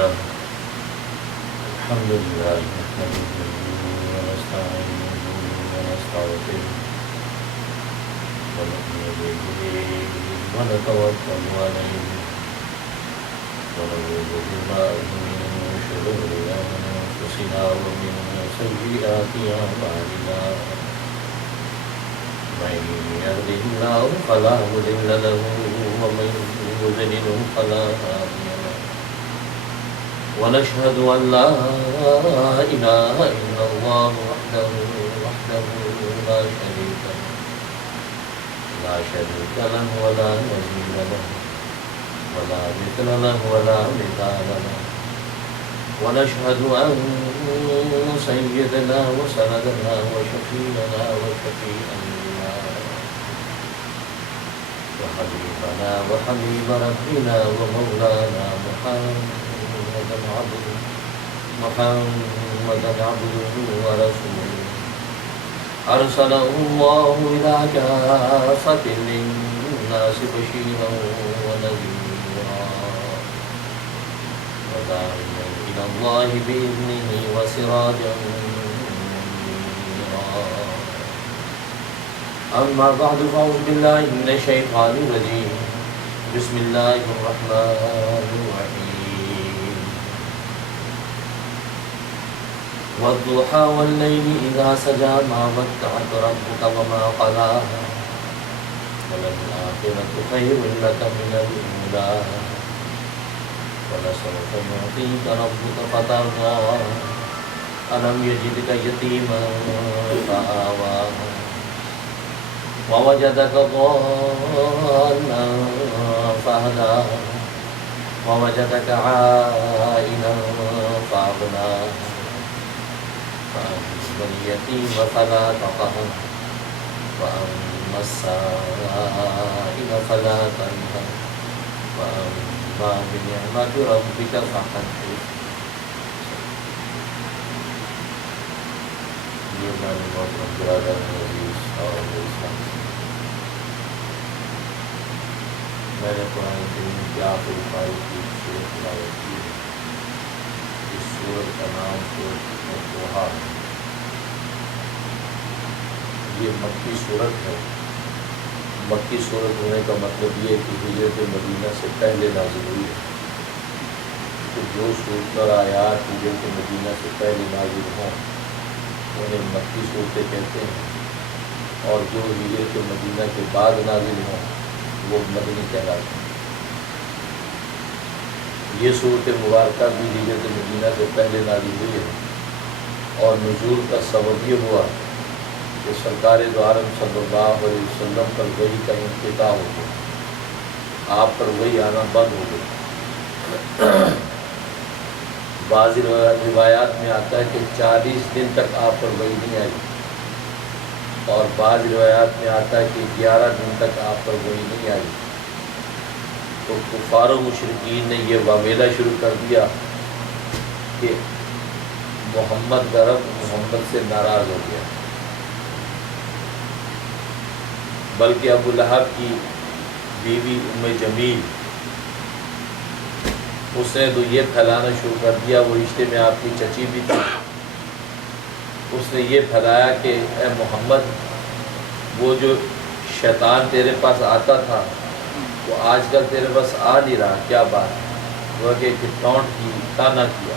لله الحمد لله نحمده ونستعينه ونستغفره ونؤمن به ونتوكل عليه ونعوذ بالله من شرور أنفسنا ومن سيئات أعمالنا من يهده الله فلا مضل له ومن يضلل فلا هادي له ونشهد أن لا إله إلا الله وحده لا شريك له ولا نظير له ولا مثل له ولا مثال له ونشهد أن سيدنا وسندنا وشفيعنا وشفيعنا وحبيبنا وحبيب ربنا ومولانا محمدا عبده ورسوله أرسله الله إلى كافة للناس بشيرا ونذيرا وداعيا إلى الله بإذنه وسراجا منيرا أما بعد فأعوذ بالله من الشيطان الرجيم بسم الله الرحمن الرحيم والضحى والليل إذا سجى ما ودعك ربك وما قلى وللآخرة خير لك من الأولى ولسوف يعطيك ربك فترضى ألم يجدك يتيما فآوى ووجدك ضالا فهدى ووجدك عائلا فأغنى فأما اليتيم فلا تقهر وأما السائل فلا تنهر وأما بنعمة ربك فحدث. یہ ہمارے محترم برادر عزیز اور اسلام، میں نے قرآن کریم کی آخری پاری کی سورت تلاوت کی ہے. اس سورت کا نام سورت الضحیٰ ہے. یہ مکی سورت ہے. مکی سورت ہونے کا مطلب یہ ہے کہ ہجرت مدینہ سے پہلے نازل ہوئی ہے. تو جو صورت اور آیات ہجرت مدینہ سے پہلے نازل ہوں انہیں مکی صورتیں کہتے ہیں، اور جو ہجرت مدینہ کے بعد نازل ہوں وہ مدنی کہلاتے ہیں. یہ صورت مبارکہ بھی ہجرت مدینہ سے پہلے نازل ہوئی ہے، اور نزول کا سبب یہ ہوا کہ سرکار دو عالم صلی اللہ علیہ وسلم پر وحی کا انقطاع ہو گیا. آپ پر وحی آنا بند ہو گیا. بعض روایات میں آتا ہے کہ 40 دن تک آپ پر وحی نہیں آئی، اور بعض روایات میں آتا ہے کہ 11 دن تک آپ پر وحی نہیں آئی. تو کفار و مشرکین نے یہ واویلا شروع کر دیا کہ محمد کا رب محمد سے ناراض ہو گیا. بلکہ ابو لہب کی بیوی ام جمیل، اس نے تو یہ پھیلانا شروع کر دیا، وہ رشتے میں آپ کی چچی بھی تھی. اس نے یہ پھیلایا کہ اے محمد، وہ جو شیطان تیرے پاس آتا تھا وہ آج کل تیرے پاس آ نہیں رہا، کیا بات ہے؟ وہ کہ ٹونٹ کی، تانا کیا.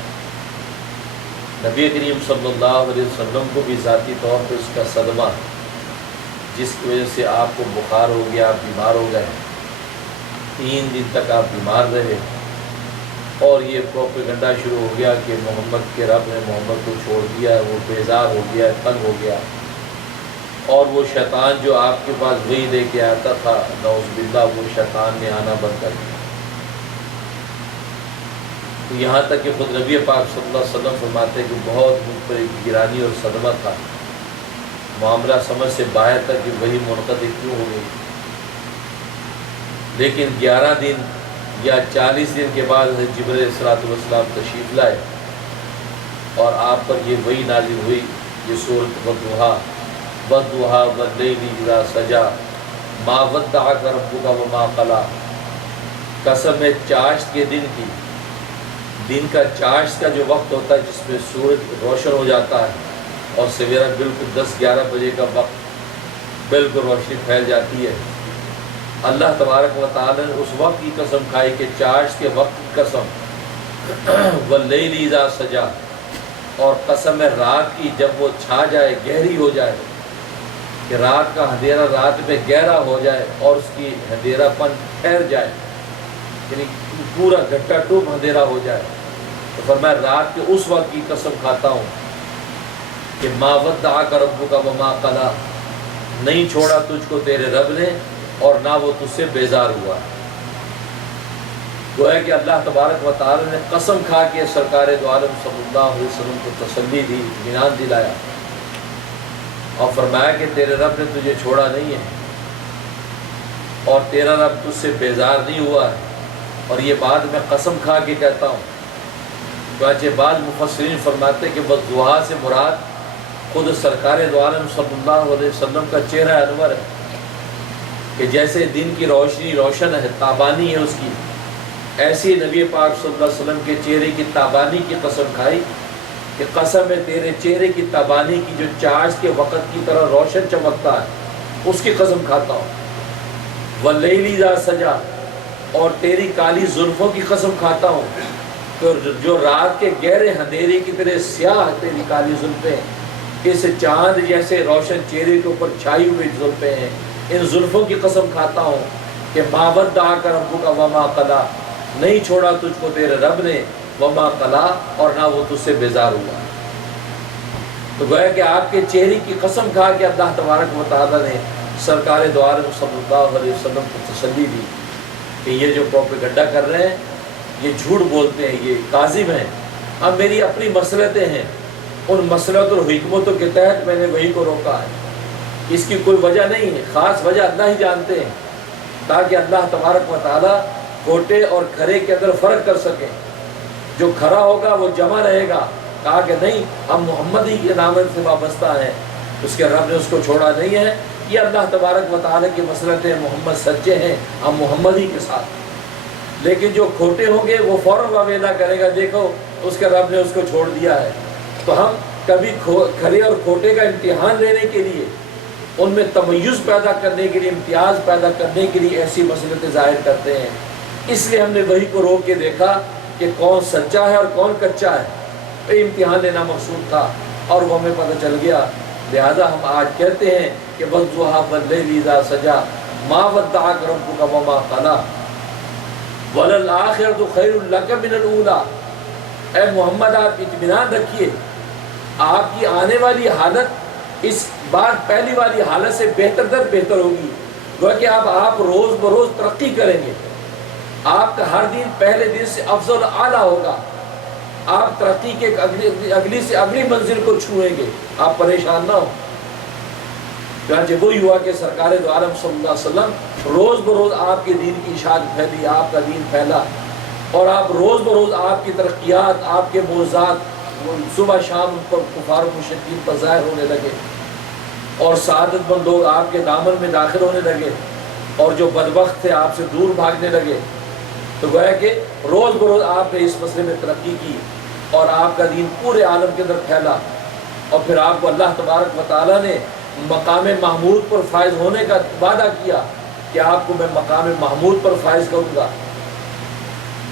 نبی کریم صلی اللہ علیہ وسلم کو بھی ذاتی طور پہ اس کا صدمہ، جس کی وجہ سے آپ کو بخار ہو گیا، آپ بیمار ہو گئے. 3 دن تک آپ بیمار رہے، اور یہ پروپیگنڈا شروع ہو گیا کہ محمد کے رب نے محمد کو چھوڑ دیا ہے، وہ بیزار ہو گیا ہے، تنگ ہو گیا. اور وہ شیطان جو آپ کے پاس وہی لے کے آتا تھا، نعوذ باللہ، وہ شیطان نے آنا بند کر دیا. تو یہاں تک کہ خود نبی پاک صلی اللہ علیہ وسلم فرماتے ہیں کہ بہت مجھ پر ایک گرانی اور صدمہ تھا، معاملہ سمجھ سے باہر تھا کہ وہی منقطع کیوں ہو گئی. لیکن 11 دن یا 40 دن کے بعد جبرائیل علیہ السلام تشریف لائے، اور آپ پر یہ وحی نازل ہوئی، یہ سورۃ والضحیٰ واللیل اذا سجا ما ودعک ربک وما قلی. قسم ہے چاشت کے دن کی، دن کا چاشت کا جو وقت ہوتا ہے جس میں سورج روشن ہو جاتا ہے اور سویرا بالکل 10-11 بجے کا وقت بالکل روشنی پھیل جاتی ہے، اللہ تبارک و تعالی نے اس وقت کی قسم کھائی کہ چاشت کے وقت کی قسم، واللیل اذا سجا، اور قسم ہے رات کی جب وہ چھا جائے، گہری ہو جائے، کہ رات کا اندھیرا رات میں گہرا ہو جائے اور اس کی اندھیرا پن ٹھہر جائے، یعنی پورا گھٹا ٹوپ اندھیرا ہو جائے، تو فرمایا رات کے اس وقت کی قسم کھاتا ہوں کہ ما ودعک ربک وما قلی، نہیں چھوڑا تجھ کو تیرے رب نے اور نہ وہ تجھ سے بیزار ہوا۔ گویا کہ اللہ تبارک و تعالی نے قسم کھا کے سرکار دو عالم صلی اللہ علیہ وسلم کو تسلی دی، اطمینان دلایا اور فرمایا کہ تیرے رب نے تجھے چھوڑا نہیں ہے اور تیرا رب تجھ سے بیزار نہیں ہوا ہے، اور یہ بات میں قسم کھا کے کہتا ہوں۔ چنانچہ بعض مفسرین فرماتے کہ والضحیٰ سے مراد خود سرکار دو عالم صلی اللہ علیہ وسلم کا چہرہ انور ہے، کہ جیسے دن کی روشنی روشن ہے، تابانی ہے اس کی، ایسی نبی پاک صلی اللہ علیہ وسلم کے چہرے کی تابانی کی قسم کھائی کہ قسم ہے تیرے چہرے کی تابانی کی جو چاشت کے وقت کی طرح روشن چمکتا ہے اس کی قسم کھاتا ہوں، واللیل اذا سجا، اور تیری کالی زلفوں کی قسم کھاتا ہوں، تو جو رات کے گہرے اندھیرے کی طرح سیاہ تیری کالی زلفیں، اس چاند جیسے روشن چہرے کے اوپر چھائی ہوئی زلفیں ہیں، ان زلفوں کی قسم کھاتا ہوں کہ ما ودعک ربک وما قلی، نہیں چھوڑا تجھ کو تیرے رب نے، وما قلی، اور نہ وہ تجھ سے بیزار ہوا۔ تو گویا کہ آپ کے چہرے کی قسم کھا کے اللہ تبارک و تعالی نے سرکار دو عالم صلی اللہ علیہ وسلم کو تسلی دی کہ یہ جو پروپیگنڈا کر رہے ہیں، یہ جھوٹ بولتے ہیں، یہ کاذب ہیں، اب میری اپنی مصلحتیں ہیں، ان مصلحت اور حکمتوں کے تحت میں نے وہی کو روکا ہے، اس کی کوئی وجہ نہیں ہے، خاص وجہ اللہ ہی جانتے ہیں، تاکہ اللہ تبارک و تعالی کھوٹے اور کھرے کے اندر فرق کر سکیں، جو کھرا ہوگا وہ جمع رہے گا، کہا کہ نہیں ہم محمد ہی کے نامت سے وابستہ ہیں، اس کے رب نے اس کو چھوڑا نہیں ہے، یہ اللہ تبارک و تعالی کی مصلحتیں، محمد سچے ہیں، ہم محمد ہی کے ساتھ۔ لیکن جو کھوٹے ہوں گے وہ فوراً واویلا کرے گا، دیکھو اس کے رب نے اس کو چھوڑ دیا ہے۔ تو ہم کبھی کھرے اور کھوٹے کا امتحان لینے کے لیے، ان میں تمیز پیدا کرنے کے لیے، امتیاز پیدا کرنے کے لیے ایسی مصلحتیں ظاہر کرتے ہیں، اس لیے ہم نے وہی کو روک کے دیکھا کہ کون سچا ہے اور کون کچا ہے، یہ امتحان لینا مقصود تھا اور وہ ہمیں پتہ چل گیا۔ لہذا ہم آج کہتے ہیں کہ والضحیٰ واللیل اذا سجا ما ودعک ربک وما قلی وللآخرۃ خیر لک من الاولی۔ اے محمد آپ اطمینان رکھیے، آپ کی آنے والی حالت اس بار پہلی والی حالت سے بہتر در بہتر ہوگی، گویا کہ آپ روز بروز ترقی کریں گے، آپ کا ہر دن پہلے دن سے افضل اعلیٰ ہوگا، آپ ترقی کے اگلی سے اگلی منزل کو چھوئیں گے، آپ پریشان نہ ہو۔ چنانچہ وہی ہوا کہ سرکار دو عالم صلی اللہ علیہ وسلم روز بروز آپ کے دین کی اشاعت پھیلی، آپ کا دین پھیلا، اور آپ روز بروز آپ کی ترقیات، آپ کے معجزات صبح شام پر کفار و مشرکین پر ظاہر ہونے لگے، اور سعادت مند لوگ آپ کے دامن میں داخل ہونے لگے، اور جو بدبخت تھے آپ سے دور بھاگنے لگے۔ تو گویا کہ روز بروز آپ نے اس مسئلے میں ترقی کی اور آپ کا دین پورے عالم کے اندر پھیلا، اور پھر آپ کو اللہ تبارک و تعالیٰ نے مقام محمود پر فائز ہونے کا وعدہ کیا کہ آپ کو میں مقام محمود پر فائز کروں گا،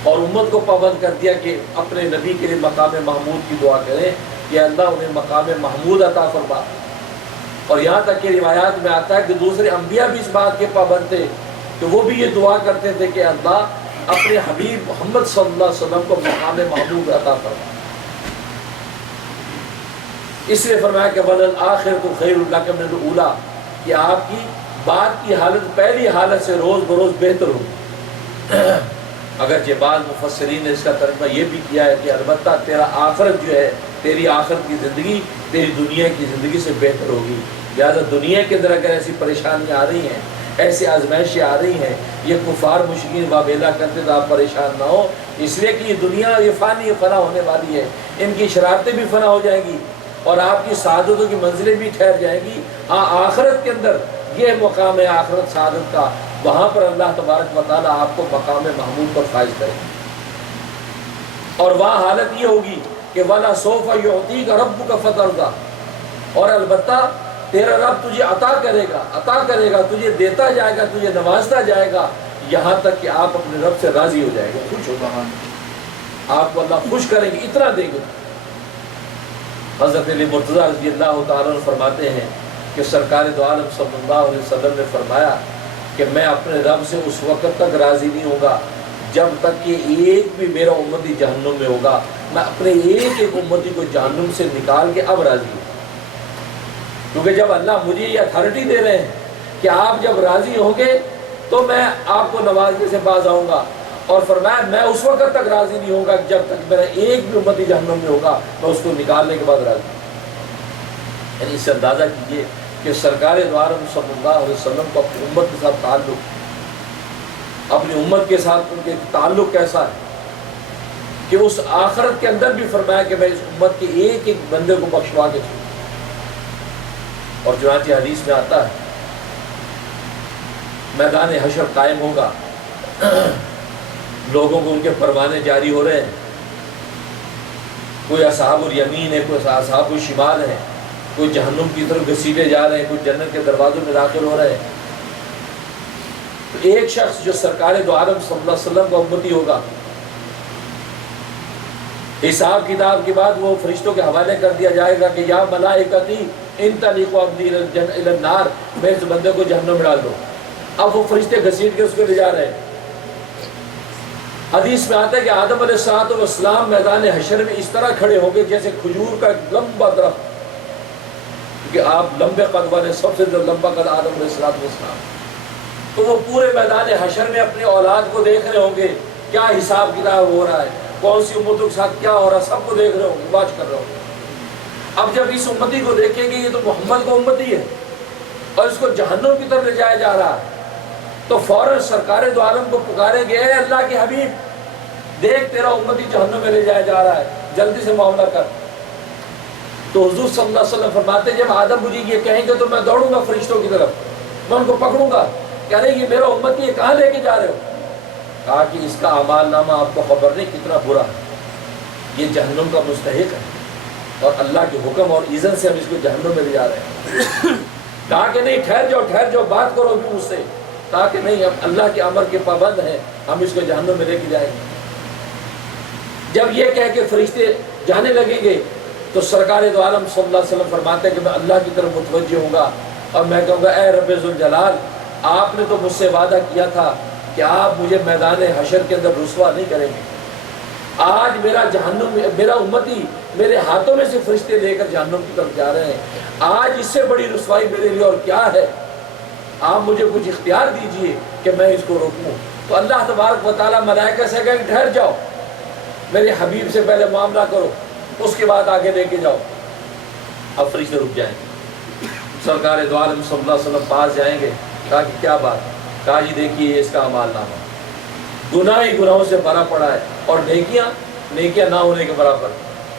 اور امت کو پابند کر دیا کہ اپنے نبی کے لیے مقام محمود کی دعا کریں کہ اللہ انہیں مقام محمود عطا فرما۔ اور یہاں تک کہ روایات میں آتا ہے کہ دوسرے انبیاء بھی اس بات کے پابند تھے کہ وہ بھی یہ دعا کرتے تھے کہ اللہ اپنے حبیب محمد صلی اللہ علیہ وسلم کو مقام محمود عطا فرما۔ اس لیے فرمایا کہ وَلَلْآخِرَةُ خَيْرٌ لَكَ مِنَ الْأُولَىٰ، کہ آپ کی بعد کی حالت پہلی حالت سے روز بروز بہتر ہوگی۔ اگرچہ بعض مفسرین نے اس کا ترجمہ یہ بھی کیا ہے کہ البتہ تیرا آخرت جو ہے، تیری آخرت کی زندگی تیری دنیا کی زندگی سے بہتر ہوگی، لہٰذا دنیا کے اندر اگر ایسی پریشانیاں آ رہی ہیں، ایسی آزمائشیں آ رہی ہیں، یہ کفار مشرکین واویلا کرتے تو آپ پریشان نہ ہو، اس لیے کہ یہ دنیا یہ فانی یہ فنا ہونے والی ہے، ان کی شرارتیں بھی فنا ہو جائیں گی اور آپ کی سعادتوں کی منزلیں بھی ٹھہر جائیں گی۔ ہاں آخرت کے اندر یہ مقام ہے آخرت سعادت کا، وہاں پر اللہ تبارک و تعالیٰ آپ کو مقام محمود پر فائز کرے گا۔ اور وہاں حالت یہ ہوگی کہ وَلَا سَوْفَ يُعْطِيكَ رَبُّكَ فَتَرْضَىٰ، اور البتہ تیرا رب تجھے عطا کرے گا، تجھے دیتا جائے گا، تجھے نوازتا جائے گا، یہاں تک کہ آپ اپنے رب سے راضی ہو جائے گا، خوش ہوگا، آپ کو اللہ خوش کریں گے، اتنا دیں گے۔ حضرت علی مرتضیٰ رضی اللہ تعالیٰ عنہ فرماتے ہیں کہ سرکار دو عالم صلی اللہ علیہ وسلم نے فرمایا کہ میں اپنے رب سے اس وقت تک راضی نہیں ہوگا جب تک کہ ایک بھی میرا امتی جہنم میں ہوگا، میں اپنے ایک امتی کو جہنم سے نکال کے اب راضی ہوں، کیونکہ جب اللہ مجھے یہ اتھارٹی دے رہے ہیں کہ آپ جب راضی ہوں گے تو میں آپ کو نوازنے سے باز آؤں گا، اور فرمایا میں اس وقت تک راضی نہیں ہوگا جب تک میرا ایک بھی امتی جہنم میں ہوگا، میں اس کو نکالنے کے بعد راضی ہوں۔ یعنی اس سے اندازہ کیجئے کہ سرکار دو عالم صلی اللہ علیہ وسلم کو اپنی امت کے ساتھ تعلق، اپنی امت کے ساتھ ان کے تعلق کیسا ہے کہ اس آخرت کے اندر بھی فرمایا کہ میں اس امت کے ایک ایک بندے کو بخشوا کے چھوڑوں۔ اور چنانچہ حدیث میں آتا ہے میدان حشر قائم ہوگا، لوگوں کو ان کے پروانے جاری ہو رہے ہیں، کوئی اصحاب الیمین ہے، کوئی اصحاب الشمال ہے، کوئی جہنم کی طرف گھسیٹے جا رہے ہیں، کوئی جنت کے دروازوں میں داخل ہو رہے ہیں۔ تو ایک شخص جو سرکار دو عالم صلی اللہ علیہ وسلم کا امتی ہوگا، حساب کتاب کے بعد وہ فرشتوں کے حوالے کر دیا جائے گا کہ یا ملائکتی انطلقوا عبدی الی النار، میں اس بندے کو جہنم میں ڈال دو۔ اب وہ فرشتے گھسیٹ کے اس کو لے جا رہے ہیں۔ حدیث میں آتا ہے کہ آدم علیہ السلام میدان حشر میں اس طرح کھڑے ہوں گے جیسے کھجور کا ایک لمبا درخت، کیونکہ آپ لمبے قد والے، سب سے جو لمبا قد آدم علیہ السلام، تو وہ پورے میدان حشر میں اپنی اولاد کو دیکھ رہے ہوں گے، کیا حساب کتاب ہو رہا ہے، کون سی امتوں کے ساتھ کیا ہو رہا ہے، سب کو دیکھ رہے ہوں گے، واچ کر رہے ہوں گے۔ اب جب اس امتی کو دیکھیں گے یہ تو محمد کا امتی ہے اور اس کو جہنم کی طرف لے جایا جا رہا ہے، تو فوراً سرکار دو عالم کو پکاریں گے، اے اللہ کے حبیب دیکھ تیرا امتی جہنم میں لے جایا جا رہا ہے، جلدی سے معاملہ کر۔ تو حضور صلی اللہ علیہ وسلم فرماتے ہیں جب آدم مجھے یہ کہیں گے تو میں دوڑوں گا فرشتوں کی طرف، میں ان کو پکڑوں گا، کہہ رہے یہ میرا امتی ہے، کہاں لے کے جا رہے ہو؟ کہا کہ اس کا اعمال نامہ آپ کو خبر نہیں کتنا برا ہے، یہ جہنم کا مستحق ہے، اور اللہ کے حکم اور اذن سے ہم اس کو جہنم میں لے جا رہے ہیں۔ کہا کہ نہیں، ٹھہر جاؤ، بات کرو بھی مجھ سے۔ کہا کہ نہیں، اب اللہ کے امر کے پابند ہیں، ہم اس کو جہنم میں لے کے جائیں گے۔ جب یہ کہہ کے فرشتے جانے لگیں گے تو سرکار دو عالم صلی اللہ علیہ وسلم فرماتے ہیں کہ میں اللہ کی طرف متوجہ ہوں گا اور میں کہوں گا اے رب ذوالجلال، آپ نے تو مجھ سے وعدہ کیا تھا کہ آپ مجھے میدان حشر کے اندر رسوا نہیں کریں گے۔ آج میرا امتی میرے ہاتھوں میں سے فرشتے لے کر جہنم کی طرف جا رہے ہیں، آج اس سے بڑی رسوائی میرے لیے اور کیا ہے؟ آپ مجھے کچھ اختیار دیجئے کہ میں اس کو روکوں۔ تو اللہ تبارک و تعالیٰ ملائکہ سے کہے کہ ٹھہر جاؤ، میرے حبیب سے پہلے معاملہ کرو، اس کے بعد آگے لے کے جاؤ۔ اب فرشتے رک جائیں گے، سرکار دو عالم صلی اللہ علیہ وسلم پاس جائیں گے۔ کہا کہ کیا بات؟ کہا جی دیکھیے اس کا اعمال نامہ گناہ ہی گناہوں سے بھرا پڑا ہے اور نیکیاں نہ ہونے کے برابر۔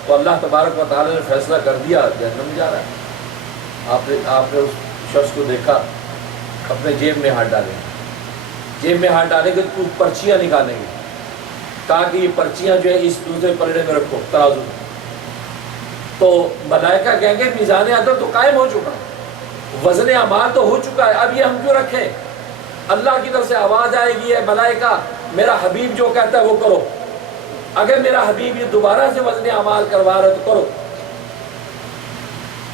تو اللہ تبارک و تعالیٰ نے فیصلہ کر دیا جہنم میں جا رہا ہے۔ آپ نے اس شخص کو دیکھا اپنے جیب میں ہاتھ ڈالیں گے، جیب میں ہاتھ ڈالیں گے تو پرچیاں نکالیں گے۔ کہا کہ یہ پرچیاں جو ہے اس دوسرے پلڑے میں رکھو ترازو میں۔ تو ملائکہ کہیں گے میزان عدل تو قائم ہو چکا، وزن اعمال تو ہو چکا ہے، اب یہ ہم کیوں رکھیں؟ اللہ کی طرف سے آواز آئے گی، اے ملائکہ میرا حبیب جو کہتا ہے وہ کرو، اگر میرا حبیب یہ دوبارہ سے وزن اعمال کروا رہا ہے تو کرو۔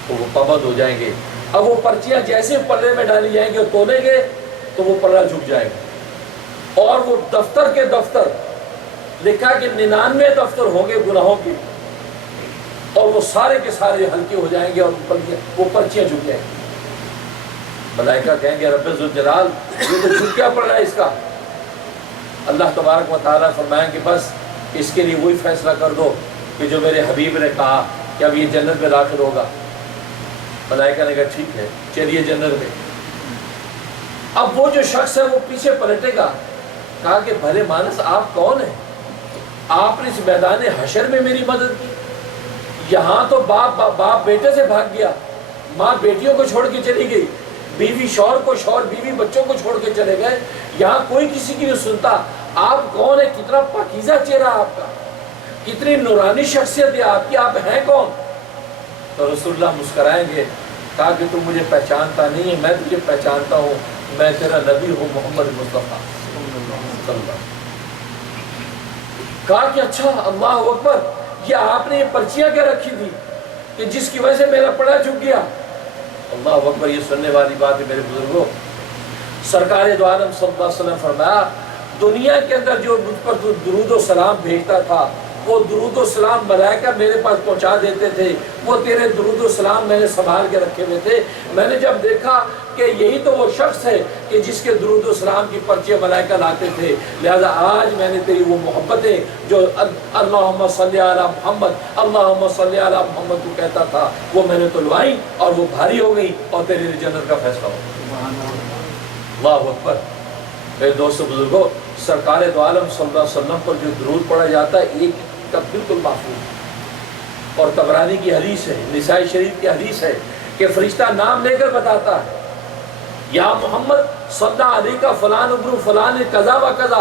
تو وہ پابند ہو جائیں گے۔ اب وہ پرچیاں جیسے پلڑے میں ڈالی جائیں گے اور تولیں گے تو وہ پلڑا جھک جائے گا، اور وہ دفتر کے دفتر لکھا کہ 99 دفتر ہوں گے گناہوں کی، اور وہ سارے کے سارے ہلکے ہو جائیں گے اور وہ پرچیاں جھک جائیں گی۔ ملائکہ کہیں گے رب ذوالجلال یہ تو جھک کیا پڑ رہا ہے اس کا؟ اللہ تبارک و تعالیٰ فرمائیں کہ بس اس کے لیے وہی فیصلہ کر دو کہ جو میرے حبیب نے کہا کہ اب یہ جنت میں داخل ہوگا۔ ملائکہ نے کہا ٹھیک ہے چلیے جنت میں۔ اب وہ جو شخص ہے وہ پیچھے پلٹے گا، کہا کہ بھلے مانس آپ کون ہیں؟ آپ نے اس میدان حشر میں میری مدد کی، یہاں تو باپ بیٹے سے بھاگ گیا، ماں بیٹیوں کو چھوڑ کے چلی گئی، بیوی شوہر کو، شوہر بیوی بچوں کو چھوڑ کے چلے گئے، یہاں کوئی کسی کی نہیں سنتا۔ آپ کون ہے؟ کتنا پاکیزہ چہرہ آپ کا، کتنی نورانی شخصیت ہے آپ کی، آپ ہیں کون؟ تو رسول اللہ مسکرائیں گے، کہا کہ تم مجھے پہچانتا نہیں ہے، میں تجھے پہچانتا ہوں، میں تیرا نبی ہوں محمد مصطفیٰ صلی اللہ علیہ وسلم۔ کہا کہ اچھا، اللہ اکبر، یہ آپ نے یہ پرچیاں کیا رکھی تھی کہ جس کی وجہ سے میرا پڑا جھک گیا؟ اللہ اکبر، یہ سننے والی بات ہے میرے بزرگوں۔ سرکار دو عالم صلی اللہ علیہ وسلم فرمایا، دنیا کے اندر جو مجھ پر تو درود و سلام بھیجتا تھا، وہ درود و سلام ملائکہ میرے پاس پہنچا دیتے تھے، وہ تیرے درود و سلام میں نے سنبھال کے رکھے ہوئے تھے۔ میں نے جب دیکھا کہ یہی تو وہ شخص ہے کہ جس کے درود و سلام کی پرچیاں ملائکہ لاتے تھے، لہذا آج میں نے تیری وہ محبتیں جو اللہم صلی علی محمد، اللہم صلی علی محمد تو کہتا تھا، وہ میں نے تلوائیں اور وہ بھاری ہو گئی اور تیری لیے جنت کا فیصلہ ہو گیا۔ اللہ اکبر۔ میرے دوستو بزرگوں، سرکار دو عالم صلی اللہ علیہ وسلم پر جو درود پڑھا جاتا ہے، ایک کا بالکل محفوظ، اور طبرانی کی حدیث ہے، نسائی شریف کی حدیث ہے کہ فرشتہ نام لے کر بتاتا ہے، یا محمد صلی اللہ علیہ کا فلان ابن فلان قضا و قضا،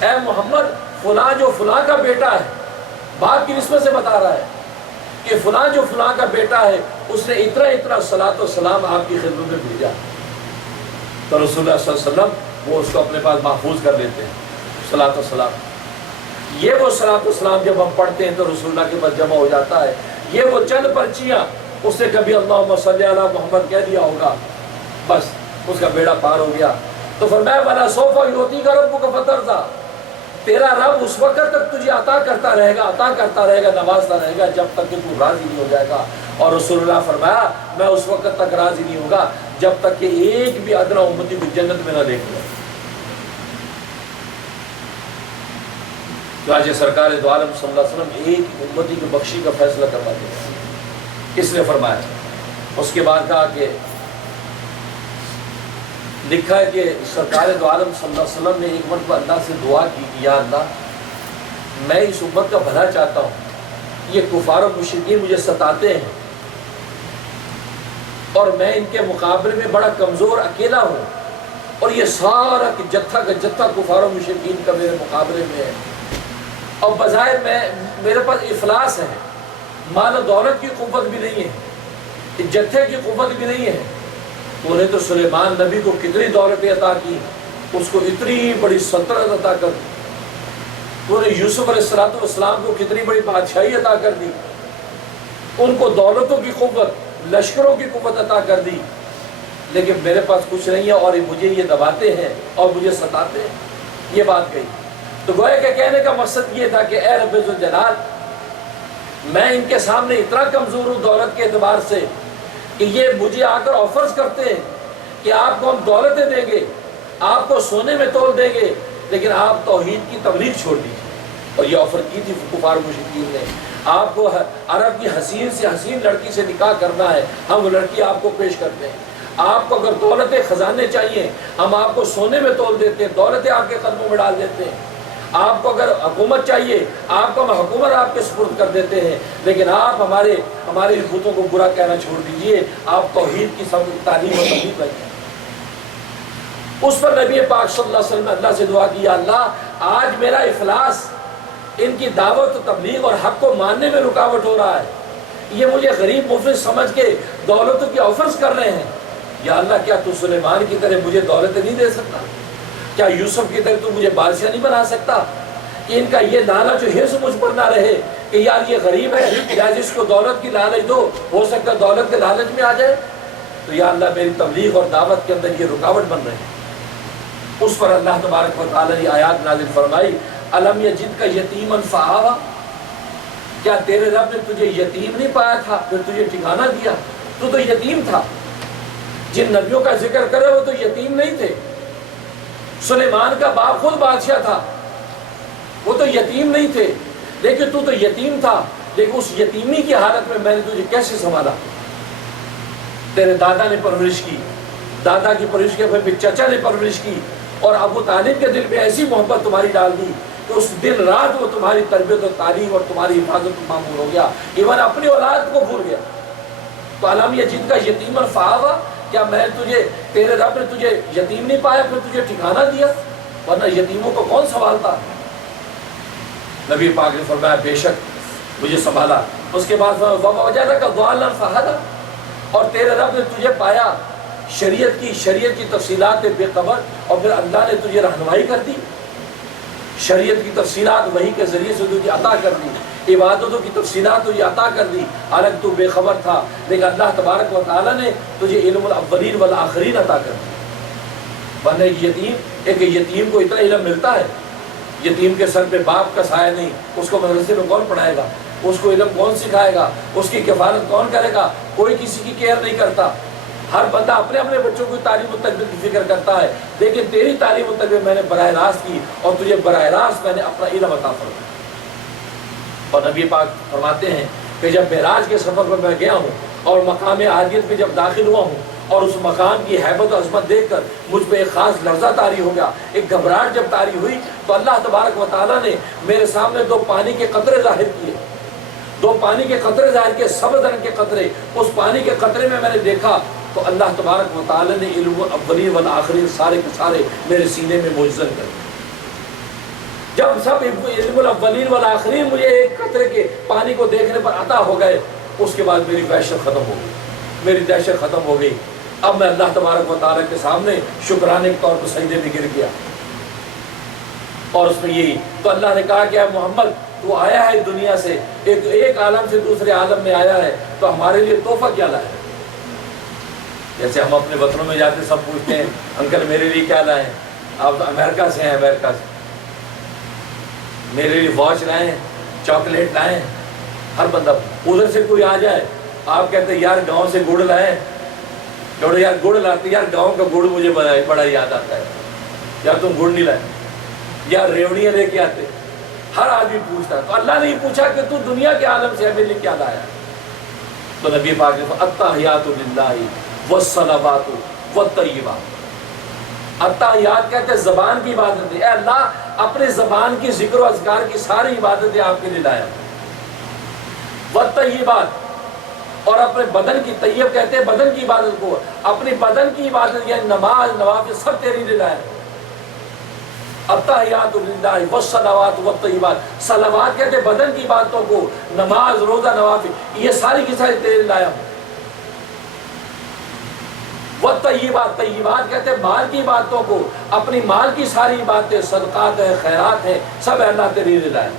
اے محمد فلاں جو فلاں کا بیٹا ہے، باپ کی نسبت سے بتا رہا ہے کہ فلاں جو فلاں کا بیٹا ہے، اس نے اتنا اتنا صلاۃ و سلام آپ کی خدمت میں بھیجا۔ تو رسول اللہ صلی اللہ علیہ وسلم وہ اس کو اپنے پاس محفوظ کر لیتے ہیں، صلاۃ و سلام۔ یہ وہ صلاۃ و سلام جب ہم پڑھتے ہیں تو رسول اللہ کے پاس جمع ہو جاتا ہے۔ یہ وہ چند پرچیاں، اس نے کبھی اللہم صلی علی محمد کہہ دیا ہوگا، بس اس کا بیڑا پار ہو گیا۔ تو فرمایا وَلَا سَوْفَ يُعْطِيكَ رَبُّكَ فَتَرْضَىٰ، تیرا رب اس وقت تک تجھے عطا کرتا رہے گا، نوازتا رہے گا جب تک کہ تو راضی نہیں ہو جائے گا۔ اور رسول اللہ فرمایا میں اس وقت تک راضی نہیں ہوگا جب تک کہ ایک بھی ادنا امتی کو جنت میں نہ دیکھ لے۔ چنانچہ سرکار دو عالم صلی اللہ علیہ وسلم ایک امتی کی بخشی کا فیصلہ کروا دیا۔ کس نے فرمایا؟ اس کے بعد کہا کہ لکھا ہے کہ سرکار دو عالم صلی اللہ علیہ وسلم نے ایک مرتبہ اللہ سے دعا کی کہ یا اللہ، میں اس امت کا بھلا چاہتا ہوں، یہ کفار و مشرکین مجھے ستاتے ہیں اور میں ان کے مقابلے میں بڑا کمزور اکیلا ہوں، اور یہ سارا جتھا کا جتھا کفار و مشرکین کا میرے مقابلے میں ہے، اور بظاہر میرے پاس افلاس ہے، مال و دولت کی قوت بھی نہیں ہے، جتھے کی قوت بھی نہیں ہے۔ تو انہیں تو سلیمان نبی کو کتنی دولتیں عطا کی، اس کو اتنی بڑی سلطنت عطا کر دی، تو انہیں یوسف علیہ السلام کو کتنی بڑی بادشاہی عطا کر دی، ان کو دولتوں کی قوت، لشکروں کی قوت عطا کر دی، لیکن میرے پاس کچھ نہیں ہے اور مجھے یہ دباتے ہیں اور مجھے ستاتے ہیں۔ یہ بات کہی تو گویا کہ کہنے کا مقصد یہ تھا کہ اے رب ذوالجلال، میں ان کے سامنے اتنا کمزور ہوں دولت کے اعتبار سے کہ یہ مجھے آ کر آفرز کرتے ہیں کہ آپ کو ہم دولتیں دیں گے، آپ کو سونے میں تول دیں گے، لیکن آپ توحید کی تبلیغ چھوڑ دیجیے۔ اور یہ آفر کی تھی کفار مشرکین نے، آپ کو عرب کی حسین سے حسین لڑکی سے نکاح کرنا ہے، ہم وہ لڑکی آپ کو پیش کرتے ہیں۔ آپ کو اگر دولتیں خزانے چاہیے، ہم آپ کو سونے میں تول دیتے ہیں، دولتیں آپ کے قدموں میں ڈال دیتے ہیں۔ آپ کو اگر حکومت چاہیے، آپ کو ہم حکومت آپ کے سپرد کر دیتے ہیں، لیکن آپ ہمارے بتوں کو برا کہنا چھوڑ دیجئے، آپ توحید کی سب تعلیم و تبلیغ کریں۔ اس پر نبی پاک صلی اللہ علیہ وسلم نے اللہ سے دعا کی، یا اللہ آج میرا افلاس ان کی دعوت و تبلیغ اور حق کو ماننے میں رکاوٹ ہو رہا ہے، یہ مجھے غریب مفلس سمجھ کے دولتوں کی آفرز کر رہے ہیں۔ یا اللہ کیا تو سلیمان کی طرح مجھے دولتیں نہیں دے سکتا؟ کیا یوسف کی طرح تو مجھے بادشاہ نہیں بنا سکتا؟ کہ ان کا یہ لالچ و حرص مجھ پر نہ رہے کہ یار یہ غریب ہے، یا جس کو دولت کی لالچ دو ہو سکتا ہے دولت کے لالچ میں آ جائے۔ تو یا اللہ میری تبلیغ اور دعوت کے اندر یہ رکاوٹ بن رہے ہیں۔ اس پر اللہ تبارک و تعالیٰ نے آیات نازل فرمائی، الم یجدک یتیما فآویٰ، کیا تیرے رب نے تجھے یتیم نہیں پایا تھا پھر تجھے ٹھکانہ دیا؟ تو یتیم تھا۔ جن نبیوں کا ذکر کرے وہ تو یتیم نہیں تھے۔ سلیمان کا باپ خود بادشاہ تھا، وہ تو یتیم نہیں تھے، لیکن تو یتیم تھا، لیکن اس یتیمی کی حالت میں نے تجھے کیسے سنبھالا؟ تیرے دادا نے پرورش کی، دادا کی پرورش کے پھر چچا نے پرورش کی، اور ابو طالب کے دل میں ایسی محبت تمہاری ڈال دی کہ اس دن رات وہ تمہاری تربیت و تعلیم اور تمہاری حفاظت میں معمور ہو گیا، ایون اپنی اولاد کو بھول گیا۔ تو الم یجدک یتیما فآویٰ، کیا میں تیرے رب نے تجھے یتیم نہیں پایا پھر تجھے ٹھکانہ دیا؟ ورنہ یتیموں کو کون سنبھالتا؟ نبی پاک نے فرمایا بے شک مجھے سنبھالا. اس کے بعد وَوَجَدَكَ ضَالًّا فَهَدَىٰ, اور تیرے رب نے تجھے پایا شریعت کی تفصیلات بے خبر, اور پھر اللہ نے تجھے رہنمائی کر دی. شریعت کی تفصیلات وحی کے ذریعے سے تجھے عطا کر دی, عبادتوں کی تفصیلات تجھے عطا کر دی, حالانکہ تو بے خبر تھا, لیکن اللہ تبارک و تعالیٰ نے تجھے علم الاولین والآخرین عطا کر دی. ورنہ ایک یتیم کو اتنا علم ملتا ہے, یتیم کے سر پہ باپ کا سایہ نہیں, اس کو مدرسے میں کون پڑھائے گا, اس کو علم کون سکھائے گا, اس کی کفالت کون کرے گا, کوئی کسی کی کیئر نہیں کرتا. ہر بندہ اپنے اپنے بچوں کی تعلیم و تربیت کی فکر کرتا ہے, لیکن تیری تعلیم و تربیت میں نے براہ راست کی, اور تجھے براہ راست میں نے اپنا علم عطا فرمایا. اور نبی پاک فرماتے ہیں کہ جب معراج کے سفر پر میں گیا ہوں اور مقام عالیت میں جب داخل ہوا ہوں, اور اس مقام کی حیبت و عظمت دیکھ کر مجھ پہ ایک خاص لرزہ طاری ہو گیا, ایک گھبراہٹ جب طاری ہوئی, تو اللہ تبارک و تعالیٰ نے میرے سامنے 2 پانی کے قطرے ظاہر کیے. 2 پانی کے قطرے ظاہر کیے, سبز رنگ کے قطرے. اس پانی کے قطرے میں نے دیکھا تو اللہ تبارک و تعالیٰ نے علم الاولین والآخرین سارے کے سارے میرے سینے میں معجزن کر دیے. جب سب علم الاولین والآخرین مجھے ایک قطرے کے پانی کو دیکھنے پر عطا ہو گئے, اس کے بعد میری وحشت ختم ہو گئی, میری دہشت ختم ہو گئی. اب میں اللہ تبارک و تعالیٰ کے سامنے شکرانے کے طور پر سجدے میں گر گیا. اور اس میں یہی تو اللہ نے کہا کہ اے محمد تو آیا ہے دنیا سے, ایک عالم سے دوسرے عالم میں آیا ہے, تو ہمارے لیے تحفہ کیا لائے. جیسے ہم اپنے وطنوں میں جاتے سب پوچھتے ہیں انکل میرے لیے کیا لائے, آپ امریکہ سے ہیں, امریکہ سے میرے لیے واچ لائیں, چاکلیٹ لائیں. ہر بندہ ادھر سے کوئی آ جائے, آپ کہتے ہیں یار گاؤں سے گڑ لائیں, چھوڑو یار گڑ لاتے, یار گاؤں کا گڑ مجھے بڑا یاد آتا ہے, یار تم گڑ نہیں لائے, یار ریوڑیاں لے کے آتے. ہر آدمی پوچھتا ہے. تو اللہ نے یہ پوچھا کہ تو دنیا کے عالم سے میرے لیے کیا لایا. تو نبی پاک نے التحیات للہ والصلوات والطیبات. التحیات کہتے ہیں زبان کی عبادت. اے اللہ اپنے زبان کی ذکر و اذکار کی ساری عبادتیں آپ کے لیے لایا. والطیبات, اور اپنے بدن کی, طیب کہتے ہیں بدن کی عبادت کو, اپنی بدن کی عبادت یعنی نماز نوافل سب تیری لیے لایا. التحیات للہ والصلوات والطیبات. صلوات کہتے ہیں بدن کی عبادتوں کو, نماز روزہ نوافل یہ ساری کی ساری تیرے لایا ہوں. والطیبات, طیبات کہتے ہیں مال کی عبادتوں کو, اپنی مال کی ساری عبادتیں, صدقات ہیں, خیرات ہیں, سب اللہ تیرے لیے لایا.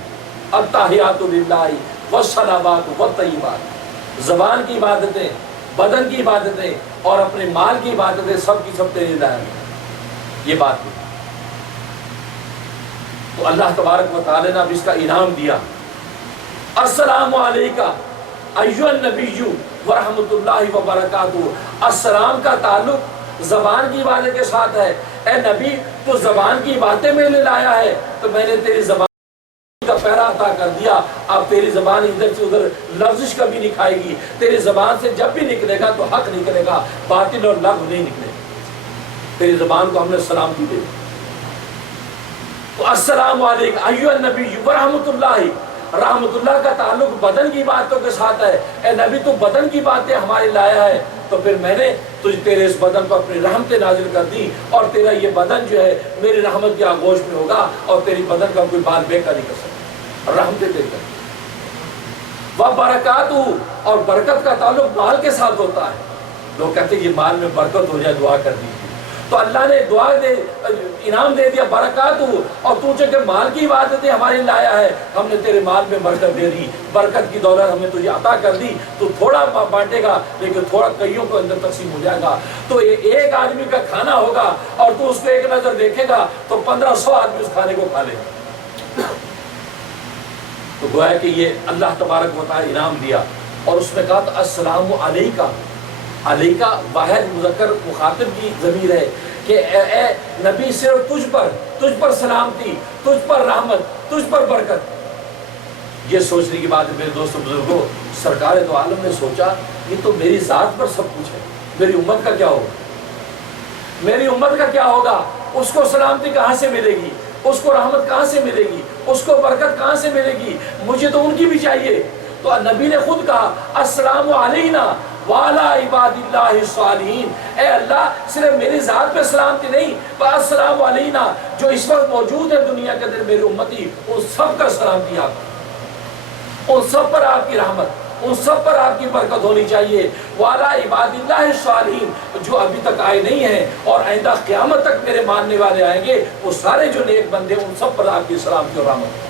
التحیات للہ والصلوات والطیبات. زبان کی عبادتیں, بدن کی عبادتیں اور اپنے مال کی عبادتیں سب کی سب تیرے لایا. یہ بات ہے. تو اللہ تبارک و تعالی نے اب اس کا انعام دیا. السلام علیکہ ایھا النبی ورحمۃ اللہ وبرکاتہ. السلام کا تعلق زبان کی عبادت کے ساتھ ہے. اے نبی تو زبان کی باتیں میں نے لایا ہے, تو میں نے تیری زبان کا پہرا عطا کر دیا. اب تیری زبان ادھر سے ادھر لفظش کبھی نہیں کھائے گی. تیری زبان سے جب بھی نکلے گا تو حق نکلے گا, باطل اور لغو نہیں نکلے. تیری زبان کو ہم نے سلامتی دے. تو السلام علیکم ایھا النبی ورحمۃ اللہ. رحمت اللہ کا تعلق بدن کی باتوں کے ساتھ ہے. اے نبی تو بدن کی باتیں ہمارے لایا ہے, تو پھر میں نے تیرے اس بدن پر اپنی رحمتیں نازل کر دی, اور تیرا یہ بدن جو ہے میری رحمت کی آغوش میں ہوگا, اور تیری بدن کا کوئی بال بے کا نہیں کر سکتا. رحمتیں دے کر. وبرکاتہ, اور برکت کا تعلق مال کے ساتھ ہوتا ہے. لوگ کہتے ہیں یہ مال میں برکت ہو جائے, دعا کر دیجیے. تو اللہ نے دعا دے انعام دے دیا برکات. اور تو کہ مال کی عبادتیں ہمارے لایا ہے, ہم نے تیرے مال میں برکت دے دی. برکت کی دولت ہم نے تجھے عطا کر دی. تو تھوڑا بانٹے گا لیکن تھوڑا کئیوں کو اندر تقسیم ہو جائے گا. تو ایک آدمی کا کھانا ہوگا اور تو اس کو ایک نظر دیکھے گا تو 1500 آدمی اس کھانے کو کھا لے گا. تو گویا کہ یہ اللہ تبارک و تعالی انعام دیا. اور اس نے کہا تو السلام علیکہ. علیکہ واحد مذکر مخاطب کی ضمیر ہے کہ اے نبی صرف تجھ پر سلامتی, تجھ پر رحمت, تجھ پر برکت. یہ سوچنے کی بات ہے میرے دوستوں بزرگوں. سرکار دو عالم نے سوچا یہ تو میری ذات پر سب کچھ ہے, میری امت کا کیا ہوگا, میری امت کا کیا ہوگا. اس کو سلامتی کہاں سے ملے گی, اس کو رحمت کہاں سے ملے گی, اس کو برکت کہاں سے ملے گی, مجھے تو ان کی بھی چاہیے. تو نبی نے خود کہا السلام علینا والا عباداللہ الصالحین، اے اللہ صرف میری ذات پہ سلامتی نہیں، السلام علینا جو اس وقت موجود ہے دنیا کے اندر میری امتی، ان سب کا سلامتی آپ، ان سب پر آپ کی رحمت، ان سب پر آپ کی برکت ہونی چاہیے۔ والا عباداللہ الصالحین، جو ابھی تک آئے نہیں ہیں اور آئندہ قیامت تک میرے ماننے والے آئیں گے، وہ سارے جو نیک بندے ان سب پر آپ کی سلامتی اور رحمت۔